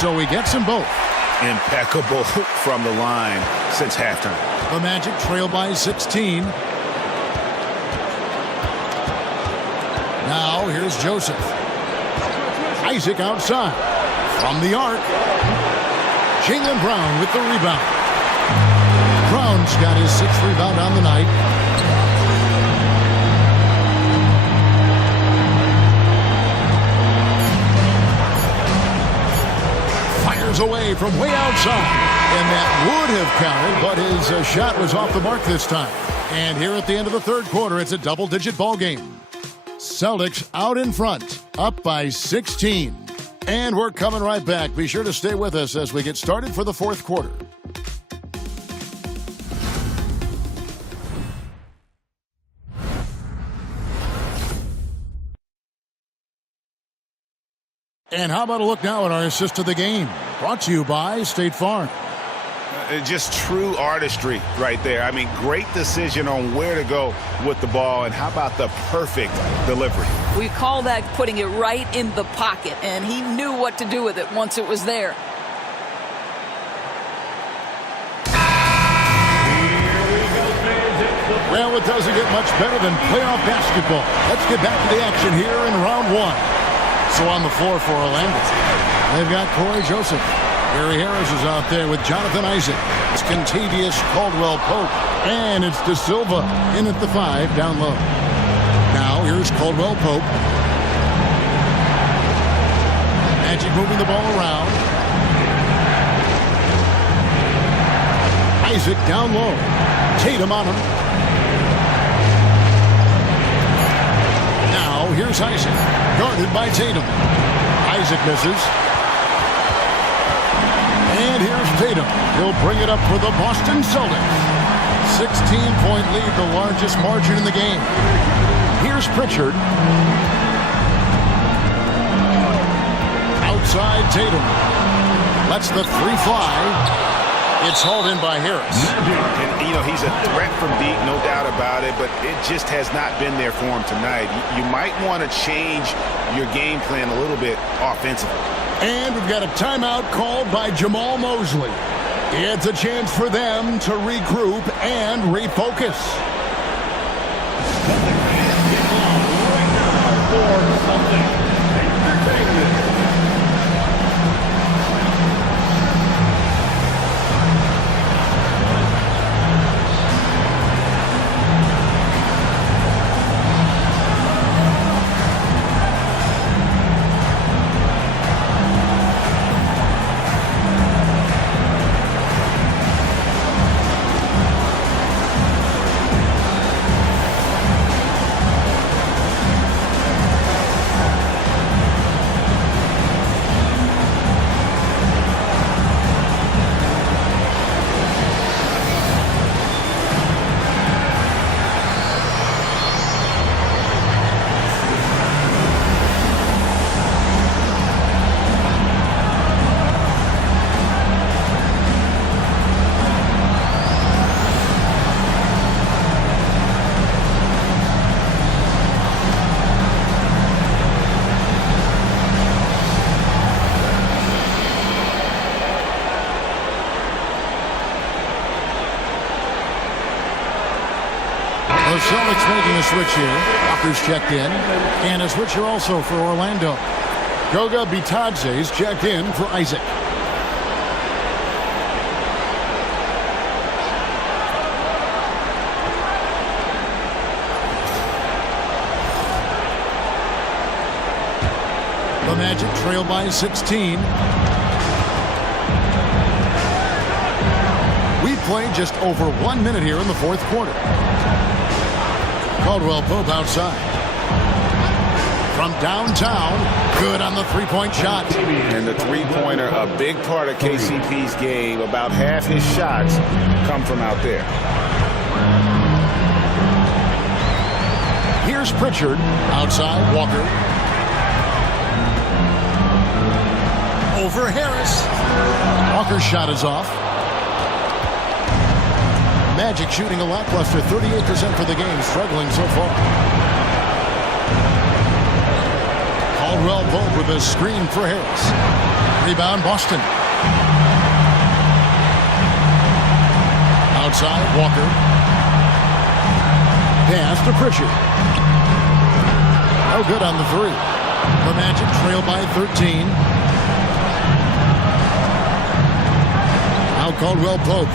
So he gets them both. Impeccable from the line since halftime. The Magic trail by 16. Now here's Joseph. Isaac outside. From the arc. Jaylen Brown with the rebound. Brown's got his 6th rebound on the night. Away from way outside, and that would have counted, but his shot was off the mark this time. And here at the end of the third quarter, it's a double-digit ball game. Celtics out in front, up by 16. And we're coming right back. Be sure to stay with us as we get started for the fourth quarter. And how about a look now at our assist of the game? Brought to you by State Farm. Just true artistry right there. I mean, great decision on where to go with the ball, and how about the perfect delivery? We call that putting it right in the pocket, and he knew what to do with it once it was there. Well, it doesn't get much better than playoff basketball. Let's get back to the action here in round one. So on the floor for Orlando, they've got Corey Joseph. Gary Harris is out there with Jonathan Isaac. It's Contavious Caldwell-Pope. And it's De Silva in at the 5 down low. Now here's Caldwell-Pope. Magic moving the ball around. Isaac down low. Tatum on him. Now here's Isaac. Guarded by Tatum. Isaac misses. And here's Tatum. He'll bring it up for the Boston Celtics. 16-point lead, the largest margin in the game. Here's Pritchard. Outside Tatum. Lets the 3 fly. It's hauled in by Harris. And, you know, he's a threat from deep, no doubt about it, but it just has not been there for him tonight. You might want to change your game plan a little bit offensively. And we've got a timeout called by Jamal Mosley. It's a chance for them to regroup and refocus. The Celtics making a switch here. Walker's checked in. And a switcher also for Orlando. Goga Bitadze's checked in for Isaac. The Magic trail by 16. We've played just over 1 minute here in the fourth quarter. Caldwell Pope outside. From downtown, good on the three-point shot. And the three-pointer, a big part of KCP's game. About half his shots come from out there. Here's Pritchard. Outside, Walker. Over Harris. Walker's shot is off. Magic shooting a lackluster 38% for the game, struggling so far. Caldwell Pope with a screen for Harris. Rebound, Boston. Outside, Walker. Pass to Pritchard. No good on the three. The Magic trail by 13. Now Caldwell Pope.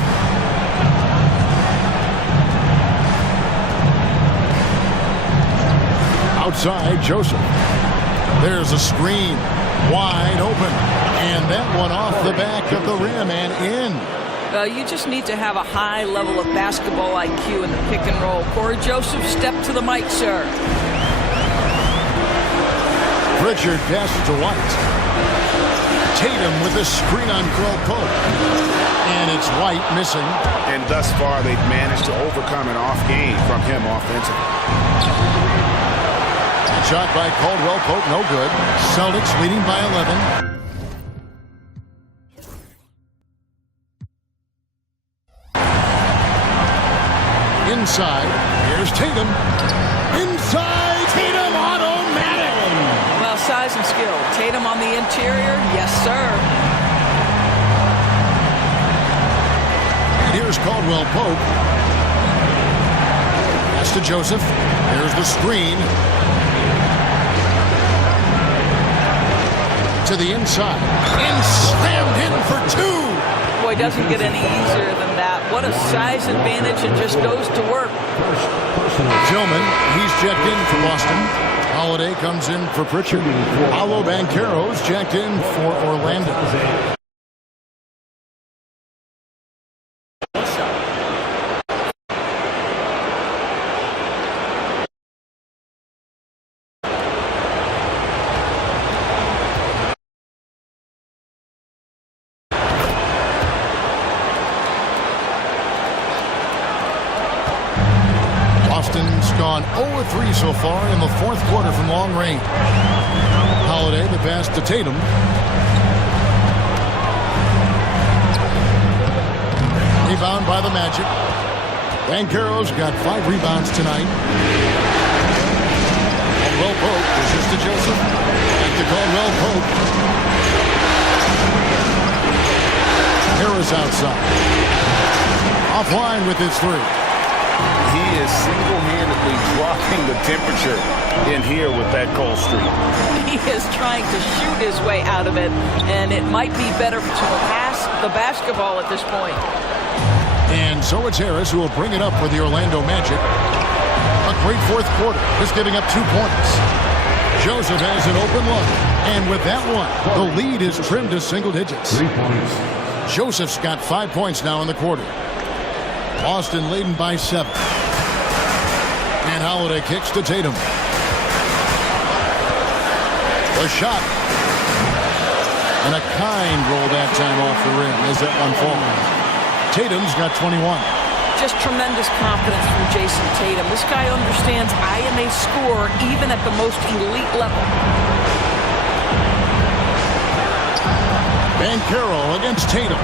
Outside, Joseph. There's a screen. Wide open. And that one off the back of the rim and in. You just need to have a high level of basketball IQ in the pick and roll. Corey Joseph, step to the mic, sir. Pritchard passes to White. Tatum with a screen on Caldwell Pope. And it's White missing. And thus far, they've managed to overcome an off game from him offensively. Shot by Caldwell Pope, no good. Celtics leading by 11. Inside, here's Tatum. Inside, Tatum automatic. Well, size and skill. Tatum on the interior, yes, sir. And here's Caldwell Pope. Pass to Joseph. Here's the screen. To the inside. And slammed in for two. Boy, doesn't get any easier than that. What a size advantage, and just goes to work. Tillman, he's checked in for Boston. Holiday comes in for Pritchard. Paolo Banchero's checked in for Orlando. Boston's gone 0-3 so far in the fourth quarter from long range. Holiday, the pass to Tatum. Rebound by the Magic. Banchero's got 5 rebounds tonight. Caldwell Pope, this is to Joseph. Back to Caldwell Pope. Harris outside. Offline with his three. He is single-handedly dropping the temperature in here with that cold streak. He is trying to shoot his way out of it, and it might be better to pass the basketball at this point. And so it's Harris who will bring it up for the Orlando Magic. A great fourth quarter, just giving up 2 points. Joseph has an open look, and with that one, the lead is trimmed to single digits. 3 points. Joseph's got 5 points now in the quarter. Boston leading by 7. And Holiday kicks to Tatum. The shot. And a kind roll that time off the rim as that one falls. Tatum's got 21. Just tremendous confidence from Jason Tatum. This guy understands I am a scorer even at the most elite level. Banchero against Tatum.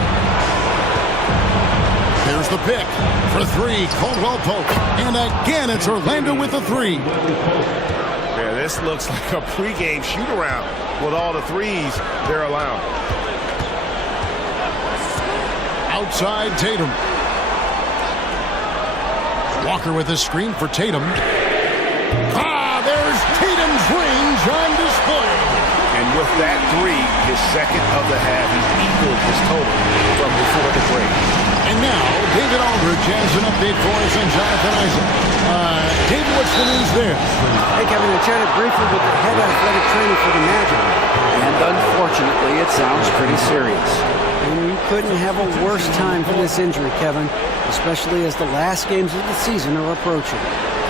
Here's the pick for 3, Caldwell Pope. And again, it's Orlando with the 3. Yeah, this looks like a pregame shoot-around with all the threes they're allowing. Outside Tatum. Walker with a screen for Tatum. There's Tatum's range on display. And with that three, his second of the half, he's equaled his total from before the break. And now, David Aldridge has an update for us on Jonathan Isaac. David, what's the news there? Hey, Kevin, I chatted briefly with the head athletic trainer for the Magic, and unfortunately, it sounds pretty serious. And you couldn't have a worse time for this injury, Kevin, especially as the last games of the season are approaching.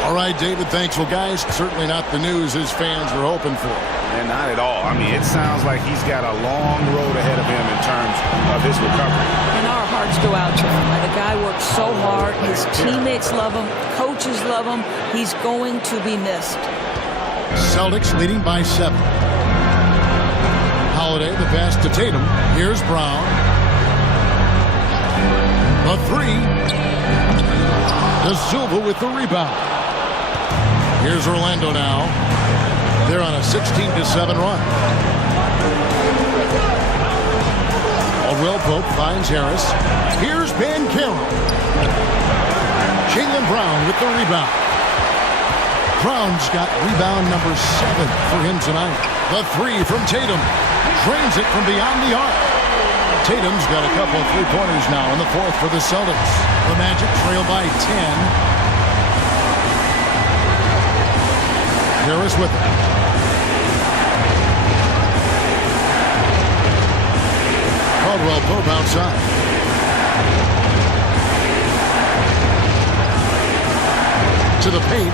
All right, David, thanks. Well, guys, certainly not the news his fans were hoping for. And not at all. I mean, it sounds like he's got a long road ahead of him in terms of his recovery. And our hearts go out to him. The guy works so hard. His teammates love him. Coaches love him. He's going to be missed. Celtics leading by 7. Holiday, the pass to Tatum. Here's Brown. The 3. De Silva with the rebound. Here's Orlando now. They're on a 16-7 run. Caldwell Pope finds Harris. Here's Banchero. Jaylen Brown with the rebound. Brown's got rebound number 7 for him tonight. The 3 from Tatum. Drains it from beyond the arc. Tatum's got a couple of three-pointers now in the 4th for the Celtics. The Magic trail by 10. Harris with it. Caldwell Pope outside. To the paint.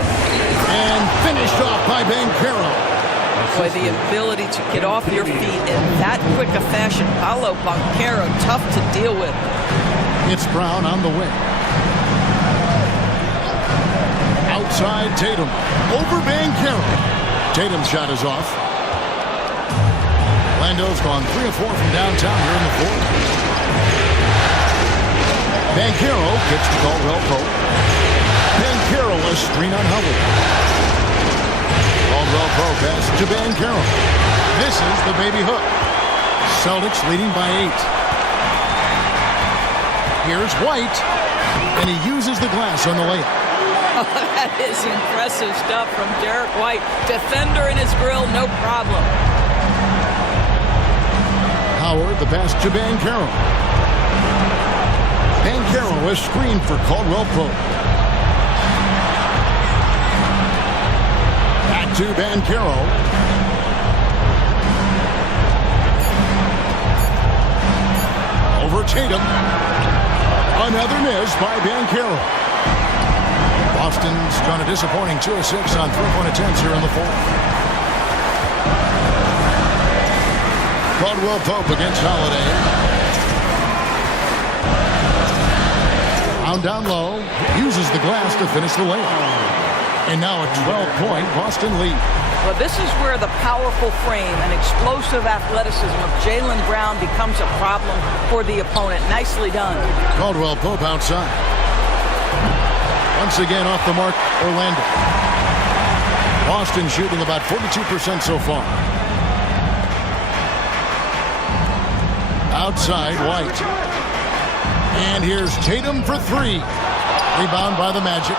And finished off by Banchero. Boy, the ability to get off your feet in that quick a fashion. Paolo Banchero, tough to deal with. It's Brown on the wing. Outside Tatum. Over Banchero. Tatum's shot is off. Lando's gone 3 of 4 from downtown here in the 4th. Banchero kicks to Caldwell Pope. Banchero a screen on Howard. Caldwell Pope pass to Banchero. This is the baby hook. Celtics leading by 8. Here's White. And he uses the glass on the layup. That is impressive stuff from Derek White. Defender in his grill, no problem. Howard, the pass to Banchero. Banchero a screen for Caldwell Pope. Back to Banchero. Over Tatum. Another miss by Banchero. Boston's gone a disappointing 2 of 6 on three-point attempts here in the 4th. Caldwell Pope against Holiday. Pound down low. Uses the glass to finish the layup. And now a 12-point Boston lead. Well, this is where the powerful frame and explosive athleticism of Jaylen Brown becomes a problem for the opponent. Nicely done. Caldwell Pope outside. Once again off the mark, Orlando. Boston shooting about 42% so far. Outside, White. And here's Tatum for 3. Rebound by the Magic.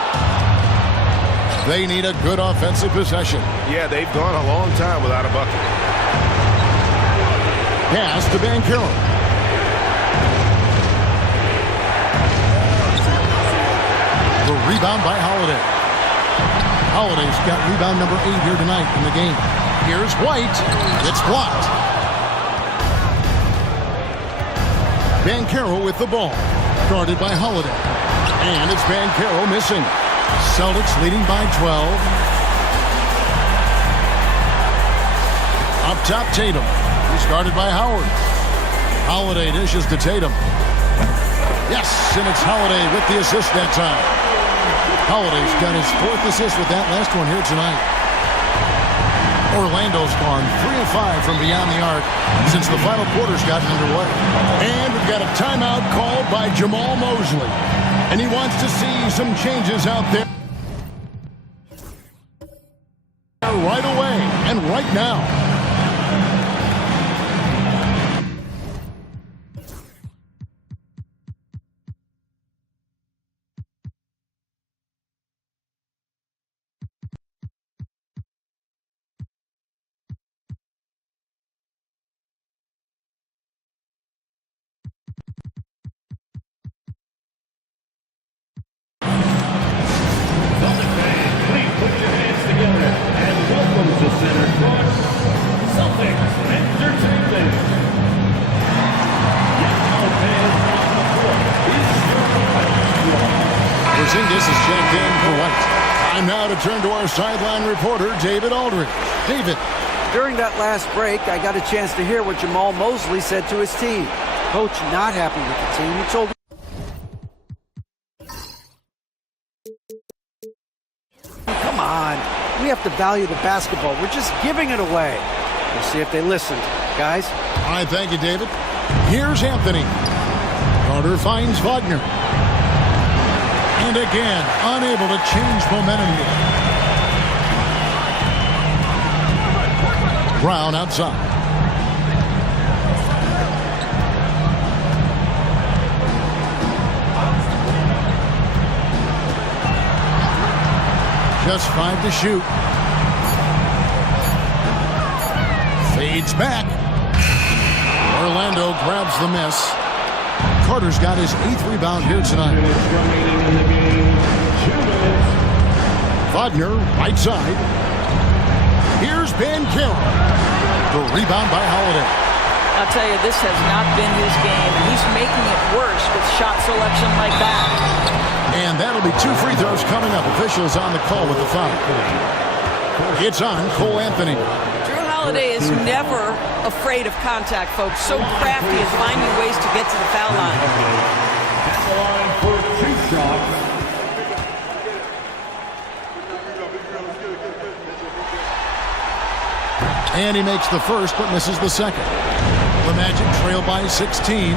They need a good offensive possession. Yeah, they've gone a long time without a bucket. Pass to Banchero. The rebound by Holiday. Holiday's got rebound number 8 here tonight in the game. Here's White. It's blocked. Banchero with the ball. Guarded by Holiday. And it's Banchero missing. Celtics leading by 12. Up top, Tatum. He's guarded by Howard. Holiday dishes to Tatum. Yes, and it's Holiday with the assist that time. Holiday's got his 4th assist with that last one here tonight. Orlando's gone 3 of 5 from beyond the arc since the final quarter's gotten underway. And we've got a timeout called by Jamal Mosley. And he wants to see some changes out there right away and right now. return to our sideline reporter, David Aldridge. David. During that last break, I got a chance to hear what Jamal Mosley said to his team. Coach not happy with the team. He told come on, we have to value the basketball. We're just giving it away. We'll see if they listened. Guys? All right, thank you, David. Here's Anthony. Carter finds Wagner. And again, unable to change momentum here. Brown outside. Just 5 to shoot. Fades back. Orlando grabs the miss. Carter's got his 8th rebound here tonight. Wagner, right side. Here's Banchero. The rebound by Holiday. I'll tell you, this has not been his game, and he's making it worse with shot selection like that. And that'll be 2 free throws coming up. Officials on the call with the foul. It's on Cole Anthony. Drew Holiday is never afraid of contact, folks. So crafty at finding ways to get to the foul line. At the line for 2 shots. And he makes the first, but misses the second. The Magic trail by 16.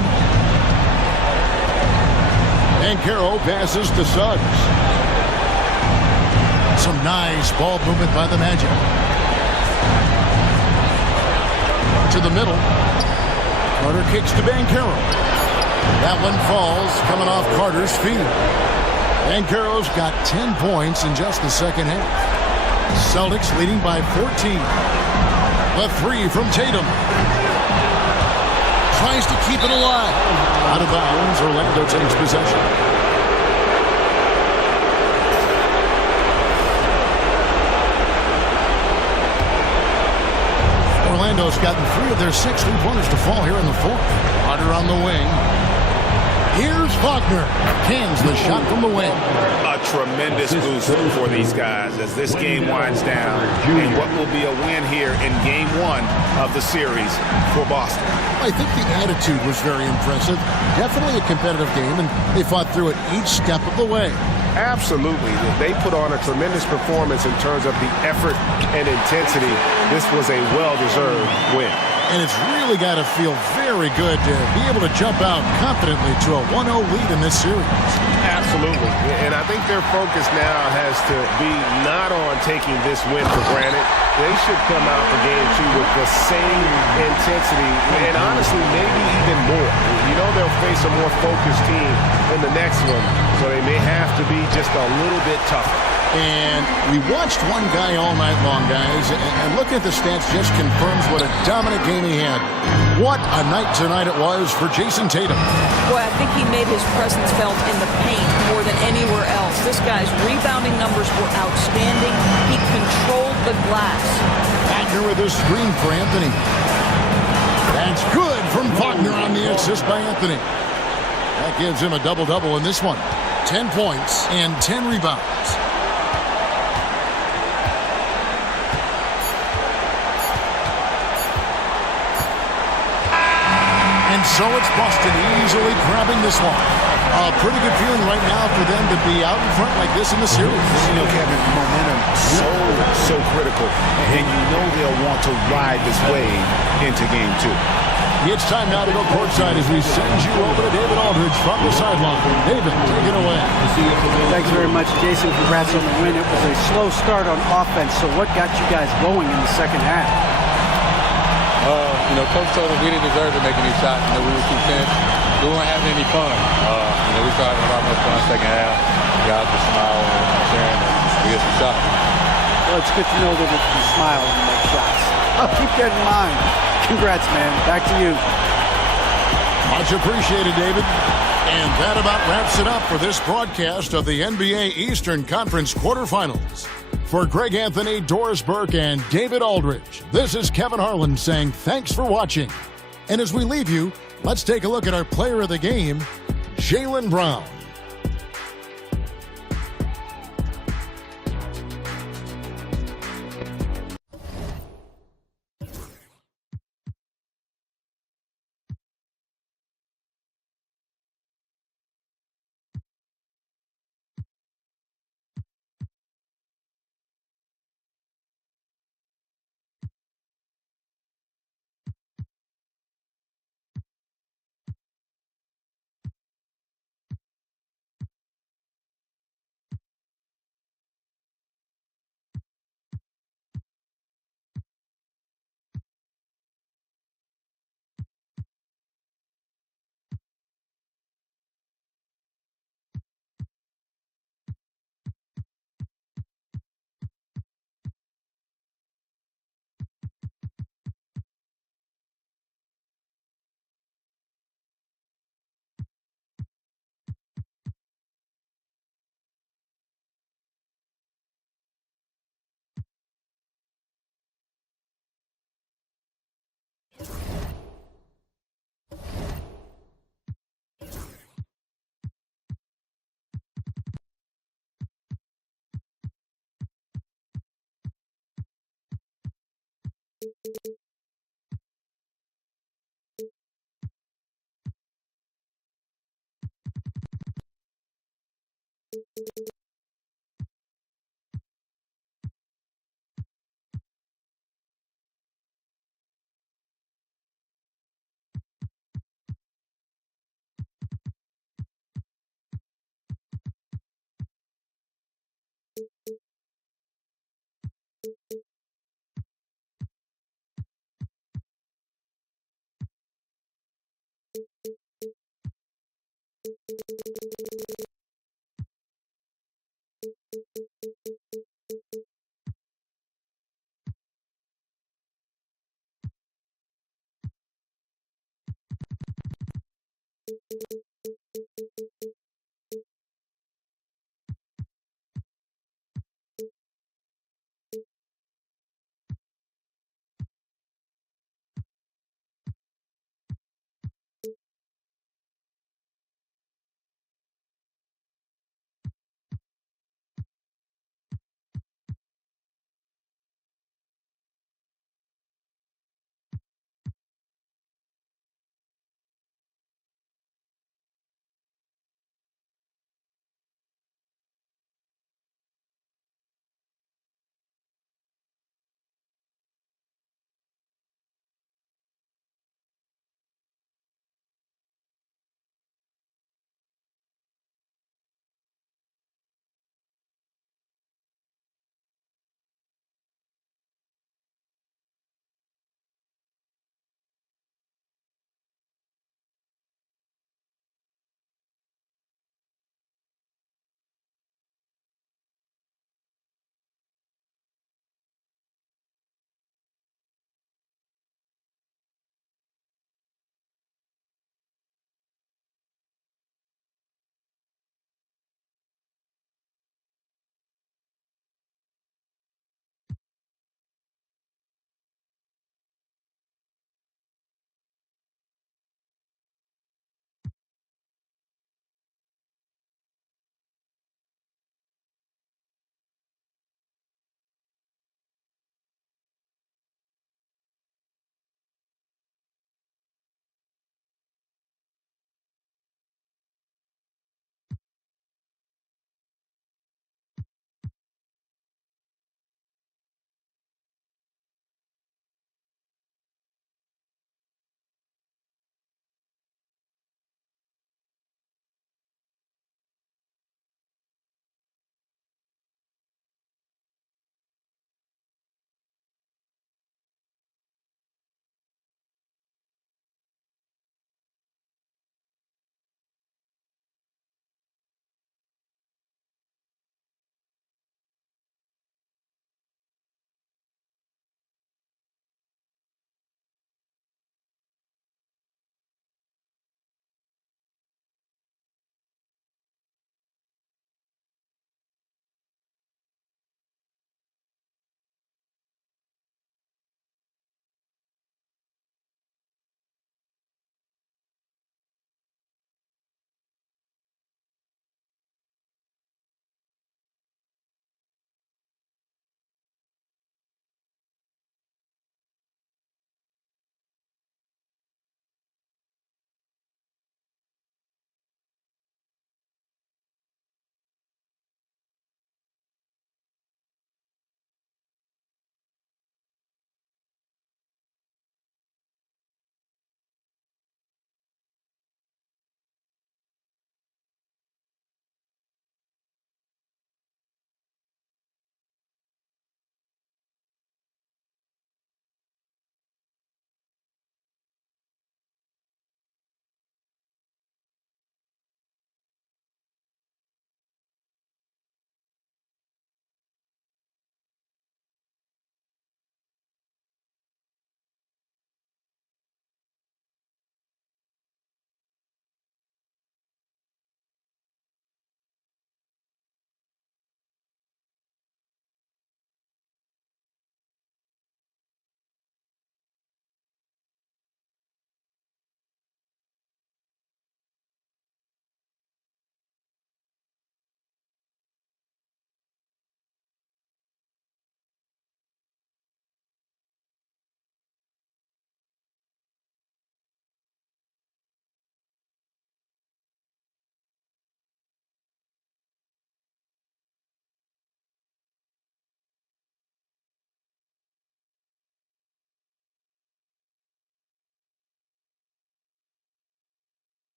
Banchero passes to Suggs. Some nice ball movement by the Magic. To the middle. Carter kicks to Banchero. That one falls, coming off Carter's feet. Banchero's got 10 points in just the second half. Celtics leading by 14. The 3 from Tatum. Tries to keep it alive. Out of bounds, Orlando takes possession. Orlando's gotten 3 of their 6 three-pointers to fall here in the 4th. Carter on the wing. Here's Wagner. Cans the shot from the wing. A tremendous boost for these guys as this game winds down. And what will be a win here in game 1 of the series for Boston. I think the attitude was very impressive. Definitely a competitive game, and they fought through it each step of the way. Absolutely. They put on a tremendous performance in terms of the effort and intensity. This was a well-deserved win. And it's really got to feel very good to be able to jump out confidently to a 1-0 lead in this series. Absolutely. And I think their focus now has to be not on taking this win for granted. They should come out for game 2 with the same intensity and honestly maybe even more. You know they'll face a more focused team in the next one, so they may have to be just a little bit tougher. And we watched one guy all night long, guys, and looking at the stats just confirms what a dominant game he had. What a night tonight it was for Jason Tatum. Boy, I think he made his presence felt in the paint more than anywhere else. This guy's rebounding numbers were outstanding. He controlled the glass. Wagner with a screen for Anthony. That's good from Wagner on the assist by Anthony. That gives him a double-double in this one. 10 points and 10 rebounds. And so it's Boston easily grabbing this one. A pretty good feeling right now for them to be out in front like this in the series. You know, Kevin, momentum so critical. And you know they'll want to ride this wave into game 2. It's time now to go courtside as we send you over to David Aldridge from the sideline. David, take it away. Thanks very much, Jason. Congrats on the win. It was a slow start on offense, so what got you guys going in the second half? Coach told us we didn't deserve to make any shots. We were too tense. We weren't having any fun. We started having a lot more fun in the second half. Guys were smiling and cheering, and we get some shots. Well, it's good to know that if you smile and make shots. I'll keep that in mind. Congrats, man. Back to you. Much appreciated, David. And that about wraps it up for this broadcast of the NBA Eastern Conference quarterfinals. For Greg Anthony, Doris Burke, and David Aldridge, this is Kevin Harlan saying thanks for watching. And as we leave you, let's take a look at our player of the game, Jaylen Brown.